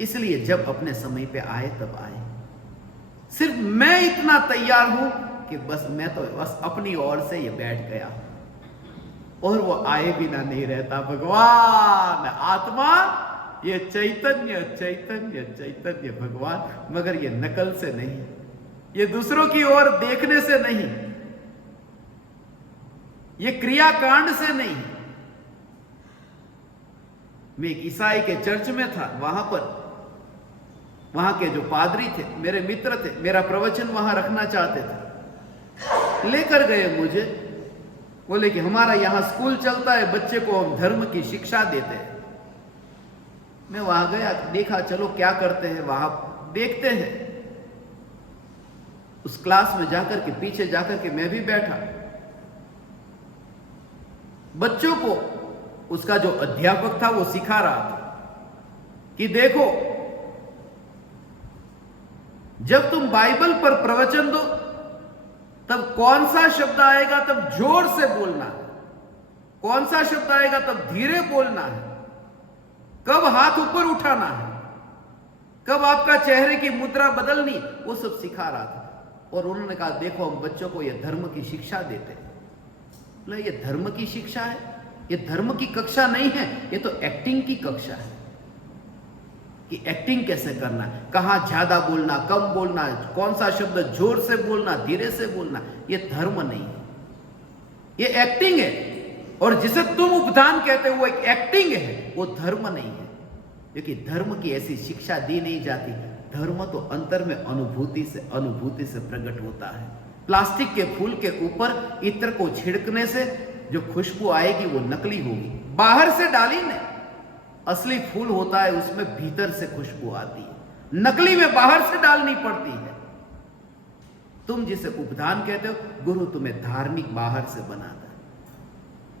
इसलिए जब अपने समय पे आए तब आए। सिर्फ मैं इतना तैयार हूं कि बस मैं तो बस अपनी ओर से ये बैठ गया, और वो आए बिना नहीं रहता। भगवान आत्मा, ये चैतन्य चैतन्य चैतन्य भगवान, मगर ये नकल से नहीं, ये दूसरों की ओर देखने से नहीं, ये क्रियाकांड से नहीं। मैं एक ईसाई के चर्च में था, वहां के जो पादरी थे, मेरे मित्र थे, मेरा प्रवचन वहां रखना चाहते थे, लेकर गए मुझे, बोले कि हमारा यहां स्कूल चलता है, बच्चे को हम धर्म की शिक्षा देते हैं। मैं वहां गया, देखा चलो क्या करते हैं, वहां देखते हैं। उस क्लास में जाकर के, पीछे जाकर के मैं भी बैठा, बच्चों को उसका जो अध्यापक था वो सिखा रहा था कि देखो, जब तुम बाइबल पर प्रवचन दो, तब कौन सा शब्द आएगा तब जोर से बोलना है, कौन सा शब्द आएगा तब धीरे बोलना है, कब हाथ ऊपर उठाना है, कब आपका चेहरे की मुद्रा बदलनी, वो सब सिखा रहा था। और उन्होंने कहा देखो, हम बच्चों को ये धर्म की शिक्षा देते हैं। बोले ये धर्म की शिक्षा है, ये धर्म की कक्षा नहीं है, ये तो एक्टिंग की कक्षा है कि एक्टिंग कैसे करना है, कहां ज्यादा बोलना, कम बोलना, कौन सा शब्द जोर से बोलना, धीरे से बोलना, ये धर्म नहीं है, ये एक्टिंग है। और जिसे तुम उपदान कहते हो वो एक एक्टिंग है, वो धर्म नहीं है, क्योंकि धर्म की ऐसी शिक्षा दी नहीं जाती। धर्म तो अंतर में अनुभूति से प्रकट होता है। प्लास्टिक के फूल के ऊपर इत्र को छिड़कने से जो खुशबू आएगी वो नकली होगी, बाहर से डाली नहीं, असली फूल होता है उसमें भीतर से खुशबू आती है, नकली में बाहर से डालनी पड़ती है। तुम जिसे उपदान कहते हो, गुरु तुम्हें धार्मिक बाहर से बनाता है,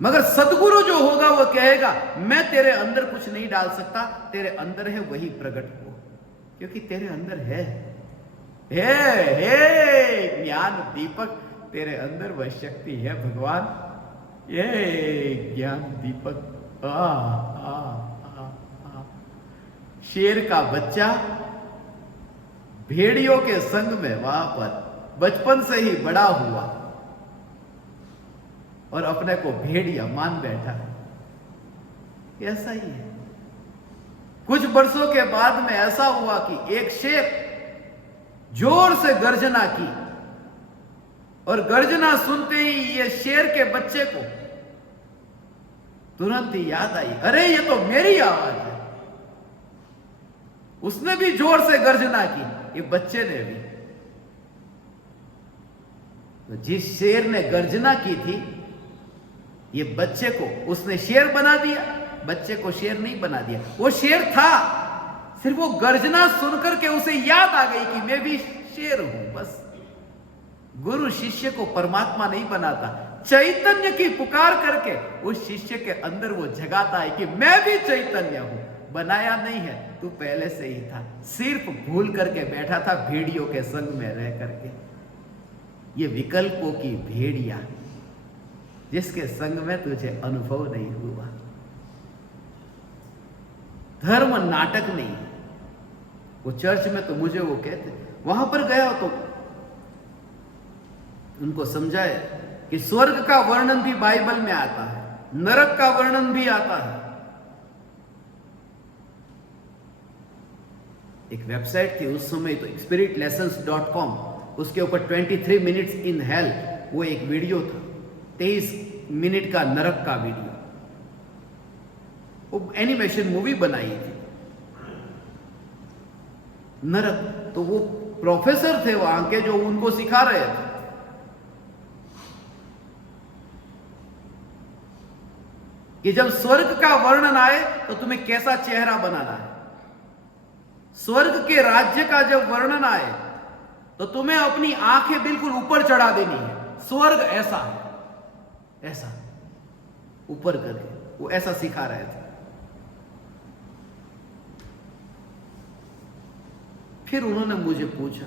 मगर सदगुरु जो होगा वो कहेगा मैं तेरे अंदर कुछ नहीं डाल सकता, तेरे अंदर है वही प्रकट हो। क्योंकि तेरे अंदर है ज्ञान दीपक, तेरे अंदर वह शक्ति है भगवान। ये ज्ञान दीपक। शेर का बच्चा भेड़ियों के संग में वहां पर बचपन से ही बड़ा हुआ और अपने को भेड़िया मान बैठा। ऐसा ही है। कुछ वर्षों के बाद में ऐसा हुआ कि एक शेर जोर से गर्जना की और गर्जना सुनते ही ये शेर के बच्चे को तुरंत ही याद आई, अरे ये तो मेरी आवाज है। उसने भी जोर से गर्जना की, ये बच्चे ने भी। तो जिस शेर ने गर्जना की थी, ये बच्चे को उसने शेर बना दिया, बच्चे को शेर नहीं बना दिया। वो शेर था, सिर्फ वो गर्जना सुनकर के उसे याद आ गई कि मैं भी शेर हूं। बस गुरु शिष्य को परमात्मा नहीं बनाता, चैतन्य की पुकार करके उस शिष्य के अंदर वो जगाता है कि मैं भी चैतन्य हूं। बनाया नहीं है, तू पहले से ही था, सिर्फ भूल करके बैठा था भेड़ियों के संग में रह करके। ये विकल्पों की भेड़िया जिसके संग में तुझे अनुभव नहीं हुआ। धर्म नाटक नहीं। वो चर्च में तो मुझे वो कहते, वहां पर गया तो उनको समझाए कि स्वर्ग का वर्णन भी बाइबल में आता है, नरक का वर्णन भी आता है। एक वेबसाइट थी उस समय तो spiritlessons.com, उसके ऊपर 23 मिनट्स इन हेल वो एक वीडियो था, 23 मिनट का नरक का वीडियो। वो एनिमेशन मूवी बनाई थी नरक। तो वो प्रोफेसर थे वहां के जो उनको सिखा रहे थे कि जब स्वर्ग का वर्णन आए तो तुम्हें कैसा चेहरा बनाना है। स्वर्ग के राज्य का जब वर्णन आए तो तुम्हें अपनी आंखें बिल्कुल ऊपर चढ़ा देनी है। स्वर्ग ऐसा है, ऐसा ऊपर करके वो ऐसा सिखा रहे थे। फिर उन्होंने मुझे पूछा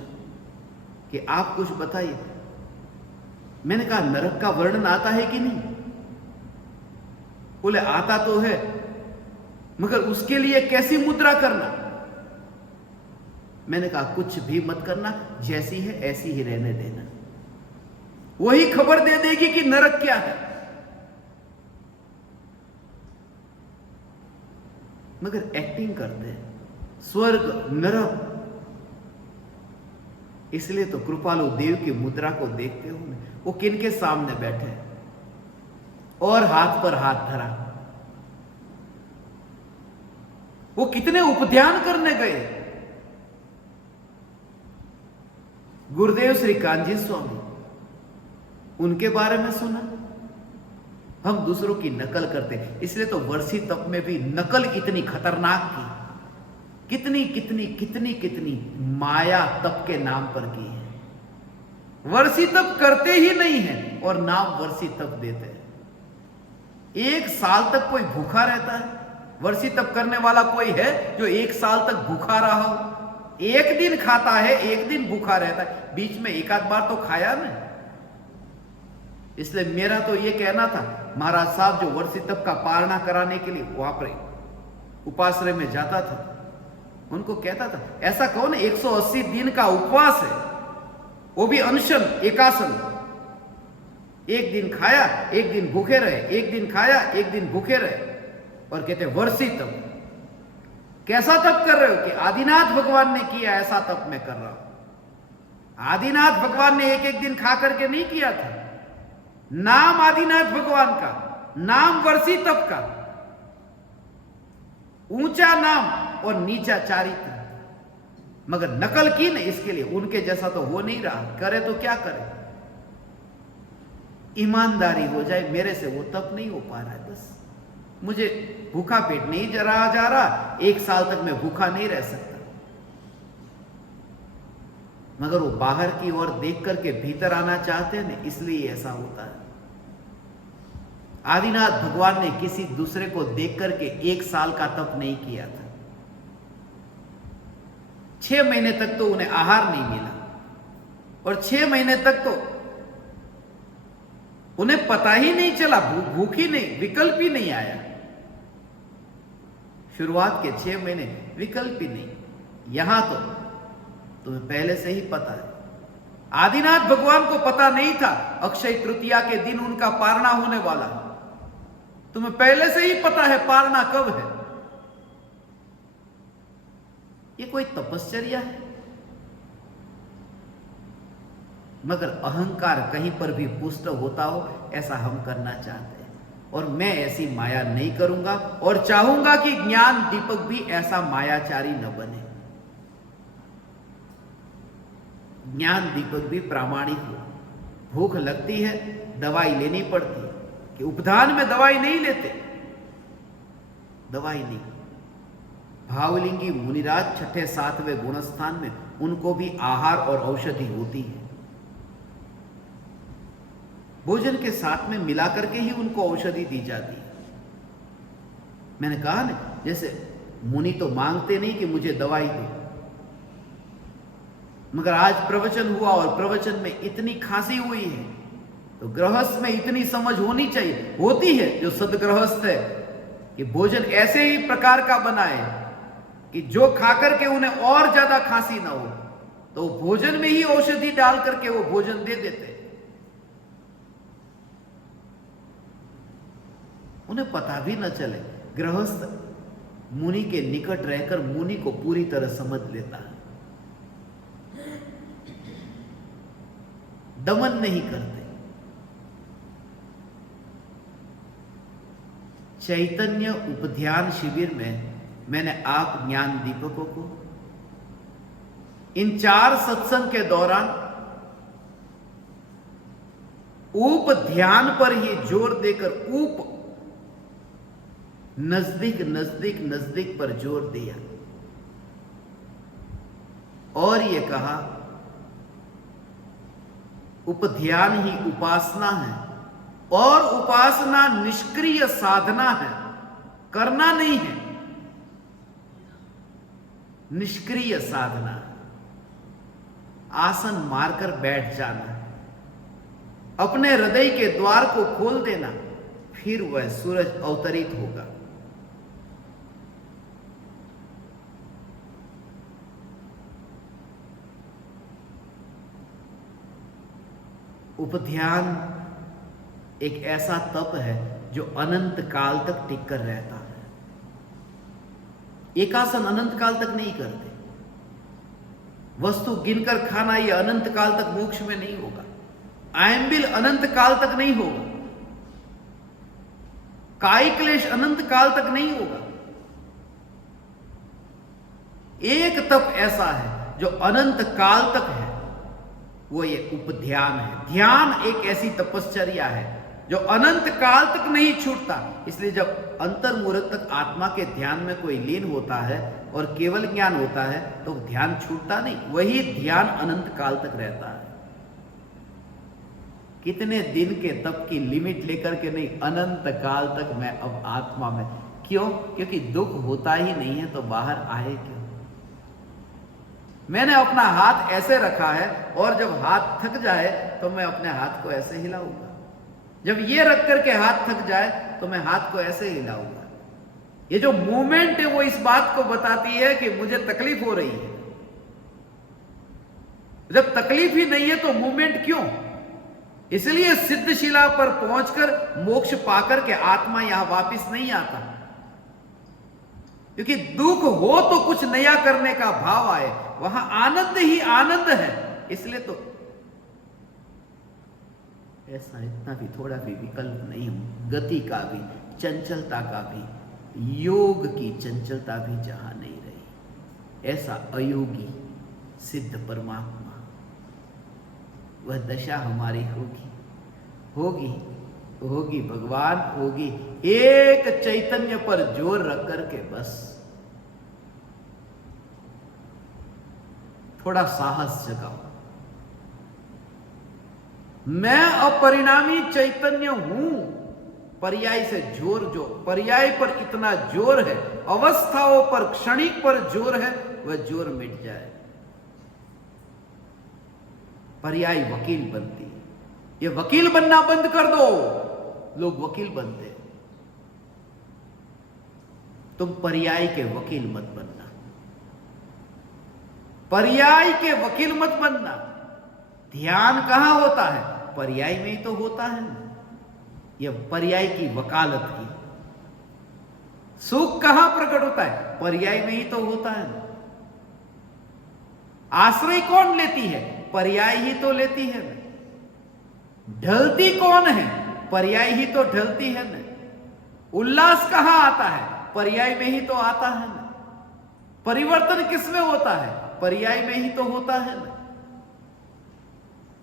कि आप कुछ बताइए। मैंने कहा नरक का वर्णन आता है कि नहीं? बोले आता तो है, मगर उसके लिए कैसी मुद्रा करना? मैंने कहा कुछ भी मत करना, जैसी है ऐसी ही रहने देना, वही खबर दे देगी कि नरक क्या है। मगर एक्टिंग करते हैं स्वर्ग नरक। इसलिए तो कृपालु देव की मुद्रा को देखते हो, वो किनके सामने बैठे और हाथ पर हाथ धरा। वो कितने उपध्यान करने गए। गुरुदेव श्री कांजी स्वामी, उनके बारे में सुना। हम दूसरों की नकल करते, इसलिए तो वर्षी तप में भी नकल इतनी खतरनाक की। कितनी कितनी कितनी कितनी माया तप के नाम पर की है। वर्षी तप करते ही नहीं है और नाम वर्षी तप देते हैं। 1 साल तक कोई भूखा रहता है? वर्षी तप करने वाला कोई है जो 1 साल तक भूखा रहा हो? 1 दिन खाता है, 1 दिन भूखा रहता है, बीच में एक आध बार तो खाया ना। इसलिए मेरा तो ये कहना था, महाराज साहब जो वर्षी तप का पालना कराने के लिए वहां पर उपाश्रय में जाता था, उनको कहता था ऐसा कौन 180 दिन का उपवास है, वो भी अनशन एकासन। 1 दिन खाया, 1 दिन भूखे रहे, 1 दिन खाया, 1 दिन भूखे रहे, और कहते वर्षी तप। कैसा तप कर रहे हो? कि आदिनाथ भगवान ने किया ऐसा तप मैं कर रहा हूं। आदिनाथ भगवान ने 1-1 दिन खा करके नहीं किया था। नाम आदिनाथ भगवान का, नाम वर्षी तप का। ऊंचा नाम और नीचा चारित्र, मगर नकल की ना, इसके लिए उनके जैसा तो हो नहीं रहा। करे तो क्या करे, ईमानदारी हो जाए। मेरे से वो तप नहीं हो पा रहा है। बस मुझे भूखा पेट नहीं जा रहा, 1 साल तक मैं भूखा नहीं रह सकता। मगर वो बाहर की ओर देख करके भीतर आना चाहते हैं ना, इसलिए ऐसा होता है। आदिनाथ भगवान ने किसी दूसरे को देख करके 1 साल का तप नहीं किया था। 6 महीने तक तो उन्हें आहार नहीं मिला, और 6 महीने तक तो उन्हें पता ही नहीं चला, भूख ही नहीं, विकल्प ही नहीं आया। शुरुआत के 6 महीने विकल्प ही नहीं। यहां तो तुम्हें पहले से ही पता है, आदिनाथ भगवान को पता नहीं था अक्षय तृतीया के दिन उनका पारणा होने वाला है। तुम्हें पहले से ही पता है पारणा कब है। ये कोई तपश्चर्या है? मगर अहंकार कहीं पर भी पुष्ट होता हो, ऐसा हम करना चाहते हैं, और मैं ऐसी माया नहीं करूंगा, और चाहूंगा कि ज्ञान दीपक भी ऐसा मायाचारी न बने। ज्ञान दीपक भी प्रामाणिक हो। भूख लगती है, दवाई लेनी पड़ती है, कि उपधान में दवाई नहीं लेते, दवाई नहीं। भावलिंगी मुनिराज 6ठे 7वें गुणस्थान में, उनको भी आहार और औषधि होती है। भोजन के साथ में मिलाकर के ही उनको औषधि दी जाती है। मैंने कहा ना, जैसे मुनि तो मांगते नहीं कि मुझे दवाई दो, मगर आज प्रवचन हुआ और प्रवचन में इतनी खांसी हुई है, तो गृहस्थ में इतनी समझ होनी चाहिए, होती है जो सदगृहस्थ है, कि भोजन ऐसे ही प्रकार का बनाए कि जो खाकर के उन्हें और ज्यादा खांसी ना हो, तो भोजन में ही औषधि डाल करके वो भोजन दे देते। उन्हें पता भी न चले। गृहस्थ मुनि के निकट रहकर मुनि को पूरी तरह समझ लेता है, दमन नहीं करते। चैतन्य उपध्यान शिविर में मैंने आप ज्ञान दीपकों को इन 4 सत्संग के दौरान उप ध्यान पर ही जोर देकर उप नजदीक नजदीक नजदीक पर जोर दिया, और यह कहा उपध्यान ही उपासना है, और उपासना निष्क्रिय साधना है, करना नहीं है, निष्क्रिय साधना। आसन मारकर बैठ जाना, अपने हृदय के द्वार को खोल देना, फिर वह सूरज अवतरित होगा। उपध्यान एक ऐसा तप है जो अनंत काल तक टिक कर रहता है। एक आसन अनंत काल तक नहीं करते। वस्तु गिनकर खाना यह अनंत काल तक मोक्ष में नहीं होगा। आयंबिल अनंत काल तक नहीं होगा। कायिक क्लेश अनंत काल तक नहीं होगा। एक तप ऐसा है जो अनंत काल तक है, वो ये उपध्यान है। ध्यान एक ऐसी तपश्चर्या है जो अनंत काल तक नहीं छूटता। इसलिए जब अंतर्मुहूर्त तक आत्मा के ध्यान में कोई लीन होता है और केवल ज्ञान होता है तो ध्यान छूटता नहीं, वही ध्यान अनंत काल तक रहता है। कितने दिन के तप की लिमिट लेकर के नहीं, अनंत काल तक मैं अब आत्मा में। क्यों? क्योंकि दुख होता ही नहीं है तो बाहर आए क्यों? मैंने अपना हाथ ऐसे रखा है और जब हाथ थक जाए तो मैं अपने हाथ को ऐसे हिलाऊंगा। जब ये रख करके हाथ थक जाए तो मैं हाथ को ऐसे हिलाऊंगा। ये जो मूवमेंट है वो इस बात को बताती है कि मुझे तकलीफ हो रही है। जब तकलीफ ही नहीं है तो मूवमेंट क्यों? इसलिए सिद्धशिला पर पहुंचकर मोक्ष पाकर के आत्मा यहां वापिस नहीं आता, क्योंकि दुख हो तो कुछ नया करने का भाव आए। वहां आनंद ही आनंद है। इसलिए तो ऐसा इतना भी थोड़ा भी विकल्प नहीं हो। गति का भी, चंचलता का भी, योग की चंचलता भी जहां नहीं रही, ऐसा अयोगी सिद्ध परमात्मा, वह दशा हमारी होगी, होगी, होगी भगवान, होगी। एक चैतन्य पर जोर रख करके बस थोड़ा साहस जगाओ। मैं अपरिणामी चैतन्य हूं। पर्याय से जोर, जो पर्याय पर इतना जोर है, अवस्थाओं पर, क्षणिक पर जोर है, वह जोर मिट जाए। पर्यायी वकील बनती है। ये वकील बनना बंद कर दो। लोग वकील बनते, तुम पर्याय के वकील मत बनना। पर्याय के वकील मत बनना। ध्यान कहां होता है? पर्याय में ही तो होता है ना। यह पर्याय की वकालत की। सुख कहां प्रकट होता है? पर्याय में ही तो होता है ना। आश्रय कौन लेती है? पर्याय ही तो लेती है ना। ढलती कौन है? पर्याय ही तो ढलती है ना। उल्लास कहां आता है? पर्याय में ही तो आता है ना। परिवर्तन किसमें होता है? पर्याय में ही तो होता है ना।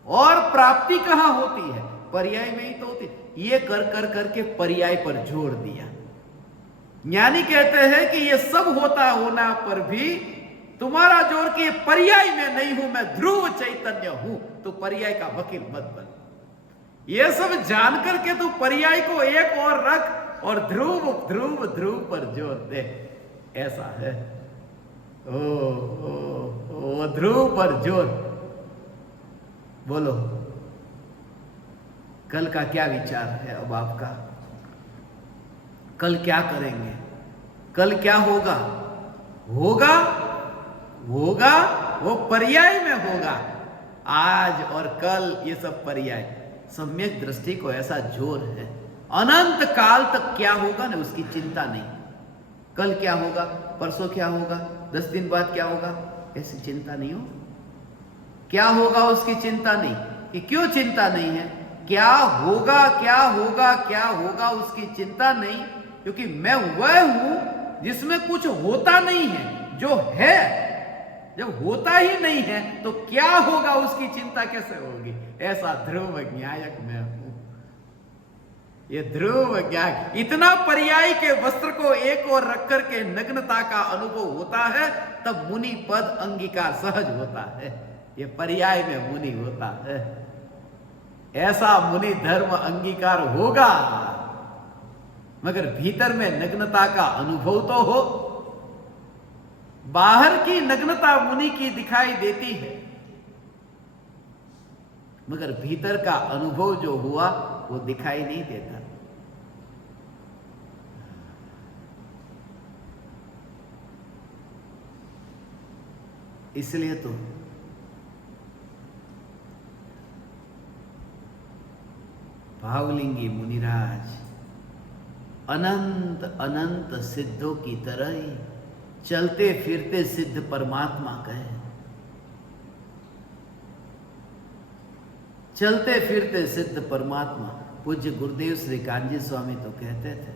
और प्राप्ति कहां होती है? पर्याय में ही तो होती है। ये कर कर करके पर्याय पर जोड़ दिया। ज्ञानी कहते हैं कि ये सब होता होना पर भी तुम्हारा जोर कि पर्याय में नहीं हूं, मैं ध्रुव चैतन्य हूं, तो पर्याय का वकील मत बन। ये सब जानकर के तू पर्याय को एक और रख और ध्रुव ध्रुव ध्रुव पर जोर दे। ऐसा है। ओ ध्रुव पर जोर। बोलो, कल का क्या विचार है अब आपका? कल क्या करेंगे? कल क्या होगा? होगा होगा वो पर्याय में होगा। आज और कल ये सब पर्याय। सम्यक दृष्टि को ऐसा जोर है। अनंत काल तक क्या होगा ना, उसकी चिंता नहीं। कल क्या होगा, परसों क्या होगा, 10 दिन बाद क्या होगा, ऐसी चिंता नहीं हो। क्या होगा उसकी चिंता नहीं। कि क्यों चिंता नहीं है? क्या होगा क्या होगा क्या होगा उसकी चिंता नहीं, क्योंकि मैं वह हूं जिसमें कुछ होता नहीं है, जो है। जब होता ही नहीं है तो क्या होगा उसकी चिंता कैसे होगी? ऐसा ध्रुव ज्ञायक मैं हूं। ये ध्रुव ज्ञायक। इतना पर्याय के वस्त्र को एक और रख करके नग्नता का अनुभव होता है, तब मुनि पद अंगीकार सहज होता है। ये पर्याय में मुनि होता है। ऐसा मुनि धर्म अंगीकार होगा, मगर भीतर में नग्नता का अनुभव तो हो। बाहर की नग्नता मुनि की दिखाई देती है, मगर भीतर का अनुभव जो हुआ वो दिखाई नहीं देता। इसलिए तो भावलिंगी मुनिराज अनंत अनंत सिद्धों की तरह ही चलते फिरते सिद्ध परमात्मा कहे। चलते फिरते सिद्ध परमात्मा। पूज्य गुरुदेव श्री कांजी स्वामी तो कहते थे,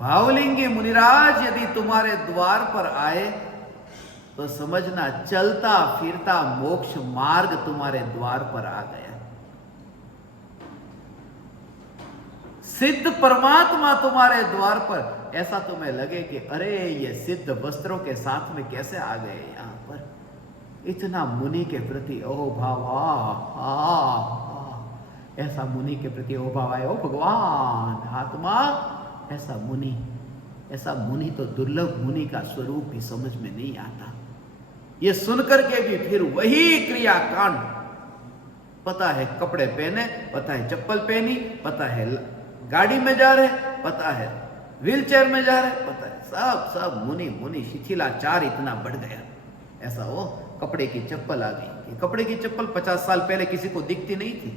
भावलिंगी मुनिराज यदि तुम्हारे द्वार पर आए तो समझना चलता फिरता मोक्ष मार्ग तुम्हारे द्वार पर आ गया। सिद्ध परमात्मा तुम्हारे द्वार पर। ऐसा तुम्हें लगे कि अरे ये सिद्ध वस्त्रों के साथ में कैसे आ गए यहां पर। इतना मुनि के प्रति ओ भाव, ऐसा मुनि के प्रति ओ भाव आए। ओ भगवान आत्मा, ऐसा मुनि तो दुर्लभ मुनि का स्वरूप भी समझ में नहीं आता। ये सुनकर के भी फिर वही क्रिया कांड। पता है कपड़े पहने, पता है चप्पल पहनी, पता है गाड़ी में जा रहे, पता है व्हील चेयर में जा रहे, पता है सब मुनि शिथिलाचार इतना बढ़ गया। ऐसा हो कपड़े की चप्पल आ गई। कपड़े की चप्पल 50 साल पहले किसी को दिखती नहीं थी।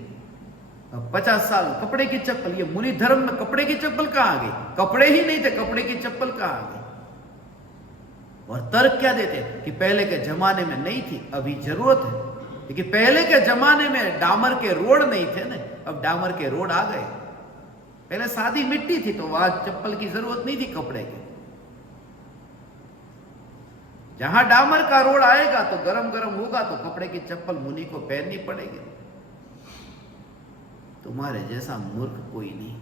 50 साल कपड़े की चप्पल। ये मुनि धर्म में कपड़े की चप्पल कहां आ गई? कपड़े ही नहीं थे, कपड़े की चप्पल कहां आ गई? और तर्क क्या देते कि पहले के जमाने में नहीं थी, अभी जरूरत है। क्योंकि पहले के जमाने में डामर के रोड नहीं थे ना, अब डामर के रोड आ गए। पहले सादी मिट्टी थी तो वहां चप्पल की जरूरत नहीं थी कपड़े की। जहां डामर का रोड आएगा तो गरम गरम होगा तो कपड़े की चप्पल मुनि को पहननी पड़ेगी। तुम्हारे जैसा मूर्ख कोई नहीं।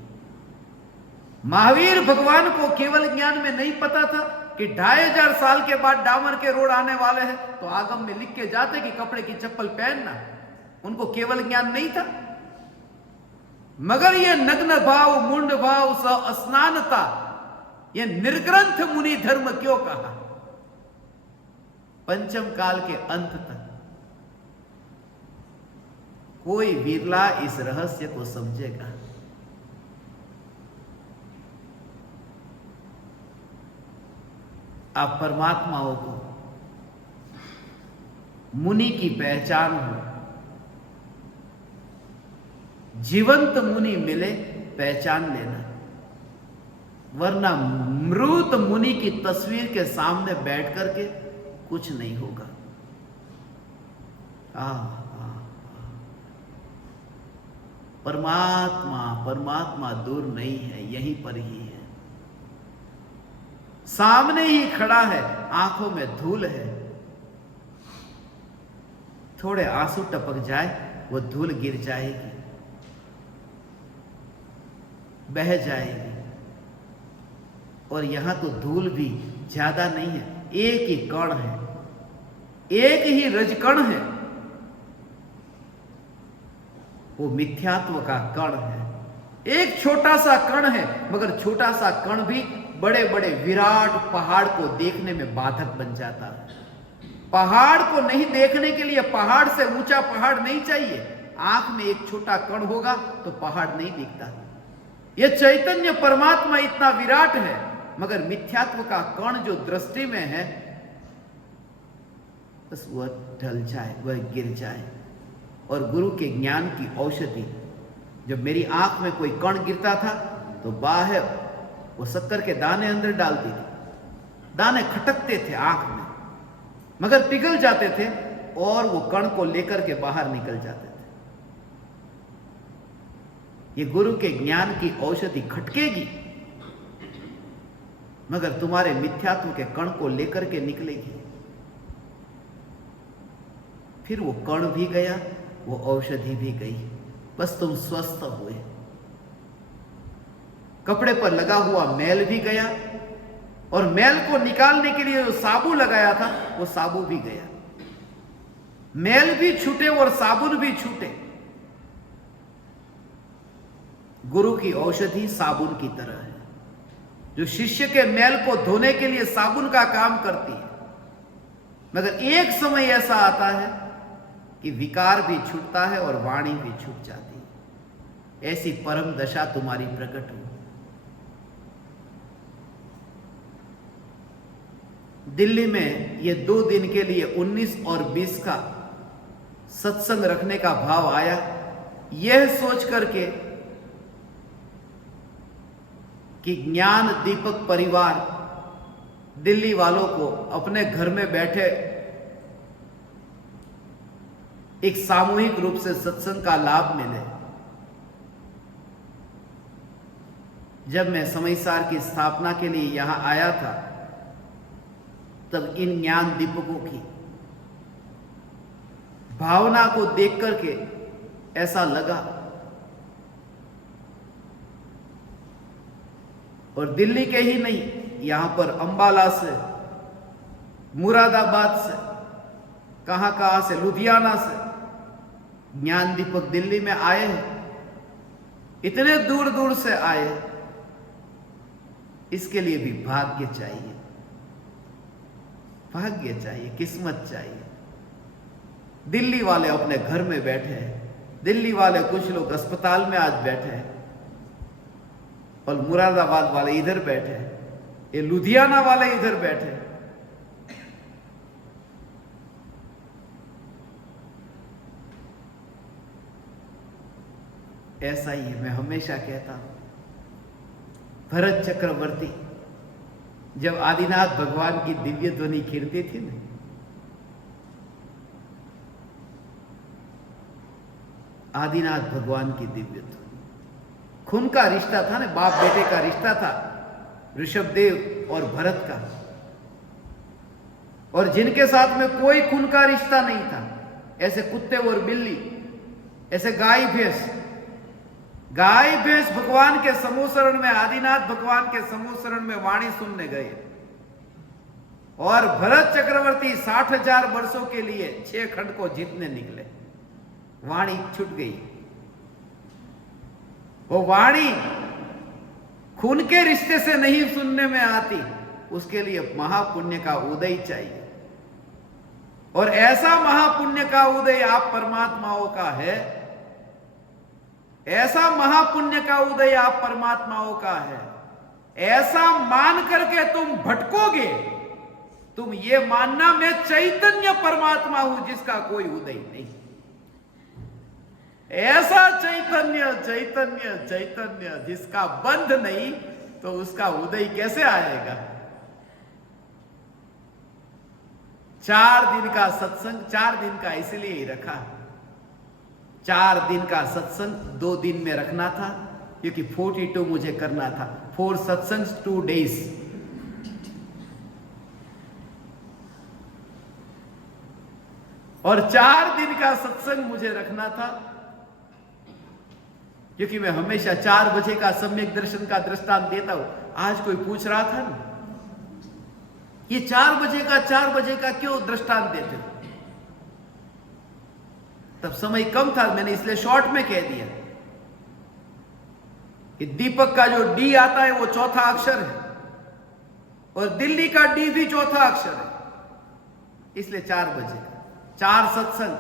महावीर भगवान को केवल ज्ञान में नहीं पता था कि 2500 साल के बाद डामर के रोड आने वाले हैं, तो आगम में लिख के जाते कि कपड़े की चप्पल पहनना। उनको केवल ज्ञान नहीं था। मगर ये नग्न भाव, मुंड भाव, स्नानता, ये निर्ग्रंथ मुनि धर्म क्यों कहा? पंचम काल के अंत तक कोई विरला इस रहस्य को समझेगा। आप परमात्माओं को मुनि की पहचान हो, जीवंत मुनि मिले पहचान लेना, वरना मृत मुनि की तस्वीर के सामने बैठ करके कुछ नहीं होगा। परमात्मा दूर नहीं है, यहीं पर ही है, सामने ही खड़ा है, आंखों में धूल है। थोड़े आंसू टपक जाए, वो धूल गिर जाएगी, बह जाएगी। और यहां तो धूल भी ज्यादा नहीं है, एक ही कण है, एक ही रजकण है, वो मिथ्यात्व का कण है। एक छोटा सा कण है, मगर छोटा सा कण भी बड़े बड़े विराट पहाड़ को देखने में बाधक बन जाता है। पहाड़ को नहीं देखने के लिए पहाड़ से ऊंचा पहाड़ नहीं चाहिए, आंख में एक छोटा कण होगा तो पहाड़ नहीं दिखता। यह चैतन्य परमात्मा इतना विराट है, मगर मिथ्यात्व का कण जो दृष्टि में है, बस वह ढल जाए, वह गिर जाए। और गुरु के ज्ञान की औषधि, जब मेरी आंख में कोई कण गिरता था तो बाहर वो शक्कर के दाने अंदर डालती थी, दाने खटकते थे आंख में, मगर पिघल जाते थे और वो कण को लेकर के बाहर निकल जाते थे। ये गुरु के ज्ञान की औषधि खटकेगी, मगर तुम्हारे मिथ्यात्व के कण को लेकर के निकलेगी। फिर वो कण भी गया, वो औषधि भी गई, बस तुम स्वस्थ हुए। कपड़े पर लगा हुआ मैल भी गया, और मैल को निकालने के लिए जो साबु लगाया था वो साबु भी गया। मैल भी छूटे और साबुन भी छूटे। गुरु की औषधि साबुन की तरह है, जो शिष्य के मैल को धोने के लिए साबुन का काम करती है। मगर एक समय ऐसा आता है कि विकार भी छूटता है और वाणी भी छूट जाती है। ऐसी परम दशा तुम्हारी प्रकट हुई। दिल्ली में ये 2 दिन के लिए 19 और 20 का सत्संग रखने का भाव आया, यह सोच करके कि ज्ञान दीपक परिवार दिल्ली वालों को अपने घर में बैठे एक सामूहिक रूप से सत्संग का लाभ मिले। जब मैं समयसार की स्थापना के लिए यहां आया था, तब इन ज्ञान दीपकों की भावना को देख करके ऐसा लगा। और दिल्ली के ही नहीं, यहां पर अंबाला से, मुरादाबाद से, कहां से, लुधियाना से ज्ञान दीपक दिल्ली में आए हैं। इतने दूर दूर से आए, इसके लिए भी भाग्य चाहिए, भाग्य चाहिए, किस्मत चाहिए। दिल्ली वाले अपने घर में बैठे हैं, दिल्ली वाले कुछ लोग अस्पताल में आज बैठे हैं, और मुरादाबाद वाले इधर बैठे हैं, ये लुधियाना वाले इधर बैठे हैं। ऐसा ही है, मैं हमेशा कहता हूं, भरत चक्रवर्ती जब आदिनाथ भगवान की दिव्य ध्वनि खिलती थी ना, आदिनाथ भगवान की दिव्य ध्वनि, खून का रिश्ता था ना, बाप बेटे का रिश्ता था, ऋषभदेव और भरत का, और जिनके साथ में कोई खून का रिश्ता नहीं था, ऐसे कुत्ते और बिल्ली, ऐसे गाय भैंस भगवान के समूह शरण में, आदिनाथ भगवान के समूह शरण में वाणी सुनने गए। और भरत चक्रवर्ती 60,000 वर्षों के लिए 6 खंड को जीतने निकले। वाणी छूट गई। वो वाणी खून के रिश्ते से नहीं सुनने में आती, उसके लिए महापुण्य का उदय चाहिए। और ऐसा महापुण्य का उदय आप परमात्माओं का है, ऐसा महापुण्य का उदय आप परमात्माओं का है, ऐसा मान करके तुम भटकोगे, तुम ये मानना मैं चैतन्य परमात्मा हूं जिसका कोई उदय नहीं। ऐसा चैतन्य चैतन्य चैतन्य जिसका बंध नहीं, तो उसका उदय कैसे आएगा? 4 दिन का सत्संग 4 दिन का इसलिए ही रखा। 4 दिन का सत्संग 2 दिन में रखना था, क्योंकि 42 मुझे करना था। 4 सत्संग 2 days। और 4 दिन का सत्संग मुझे रखना था, क्योंकि मैं हमेशा 4 बजे का सम्यक दर्शन का दृष्टांत देता हूं। आज कोई पूछ रहा था ना, ये 4 बजे का क्यों दृष्टांत देते हो? तब समय कम था, मैंने इसलिए शॉर्ट में कह दिया कि दीपक का जो डी आता है वो चौथा अक्षर है, और दिल्ली का डी भी चौथा अक्षर है, इसलिए 4 बजे 4 सत्संग।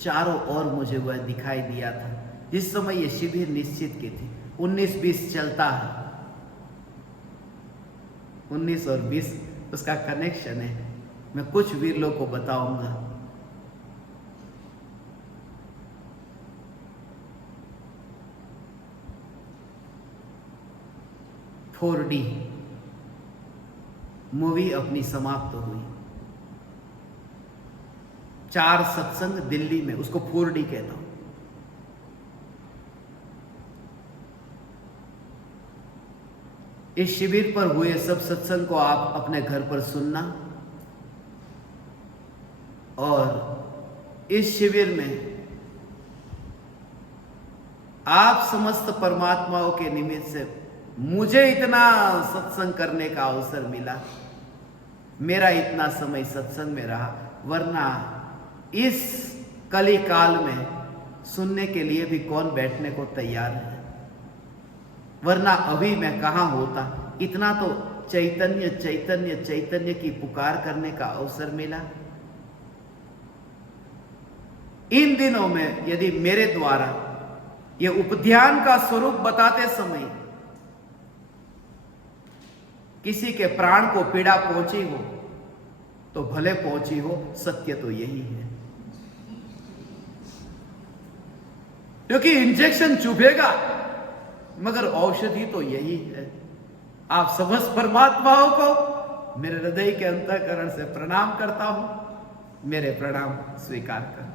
चारों ओर मुझे वह दिखाई दिया था। जिस समय ये शिविर निश्चित की थी, 19-20 चलता है, 19 और 20 उसका कनेक्शन है। मैं कुछ वीर लोग को बताऊंगा। फोर डी मूवी अपनी समाप्त हुई। 4 सत्संग दिल्ली में, उसको 4D कहता हूं। इस शिविर पर हुए सब सत्संग को आप अपने घर पर सुनना, और इस शिविर में आप समस्त परमात्माओं के निमित्त से मुझे इतना सत्संग करने का अवसर मिला, मेरा इतना समय सत्संग में रहा, वरना इस कली काल में सुनने के लिए भी कौन बैठने को तैयार है? वरना अभी मैं कहां होता। इतना तो चैतन्य चैतन्य चैतन्य की पुकार करने का अवसर मिला। इन दिनों में यदि मेरे द्वारा ये उपध्यान का स्वरूप बताते समय किसी के प्राण को पीड़ा पहुंची हो, तो भले पहुंची हो, सत्य तो यही है। क्योंकि इंजेक्शन चुभेगा, मगर औषधि तो यही है। आप समस्त परमात्माओं को मेरे हृदय के अंतःकरण से प्रणाम करता हूं। मेरे प्रणाम स्वीकार कर।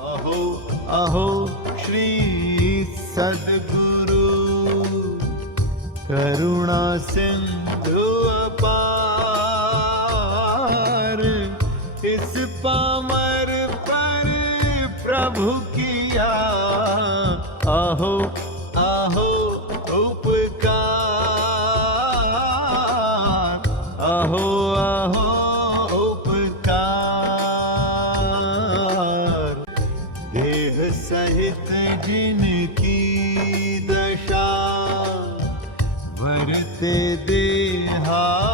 अहो अहो श्री सद्गुरु करुणा सिंधु अपार, इस पामर पर प्रभु किया अहो अहो उपकार, अहो अहो सहित जिनकी दशा वरते देहाती,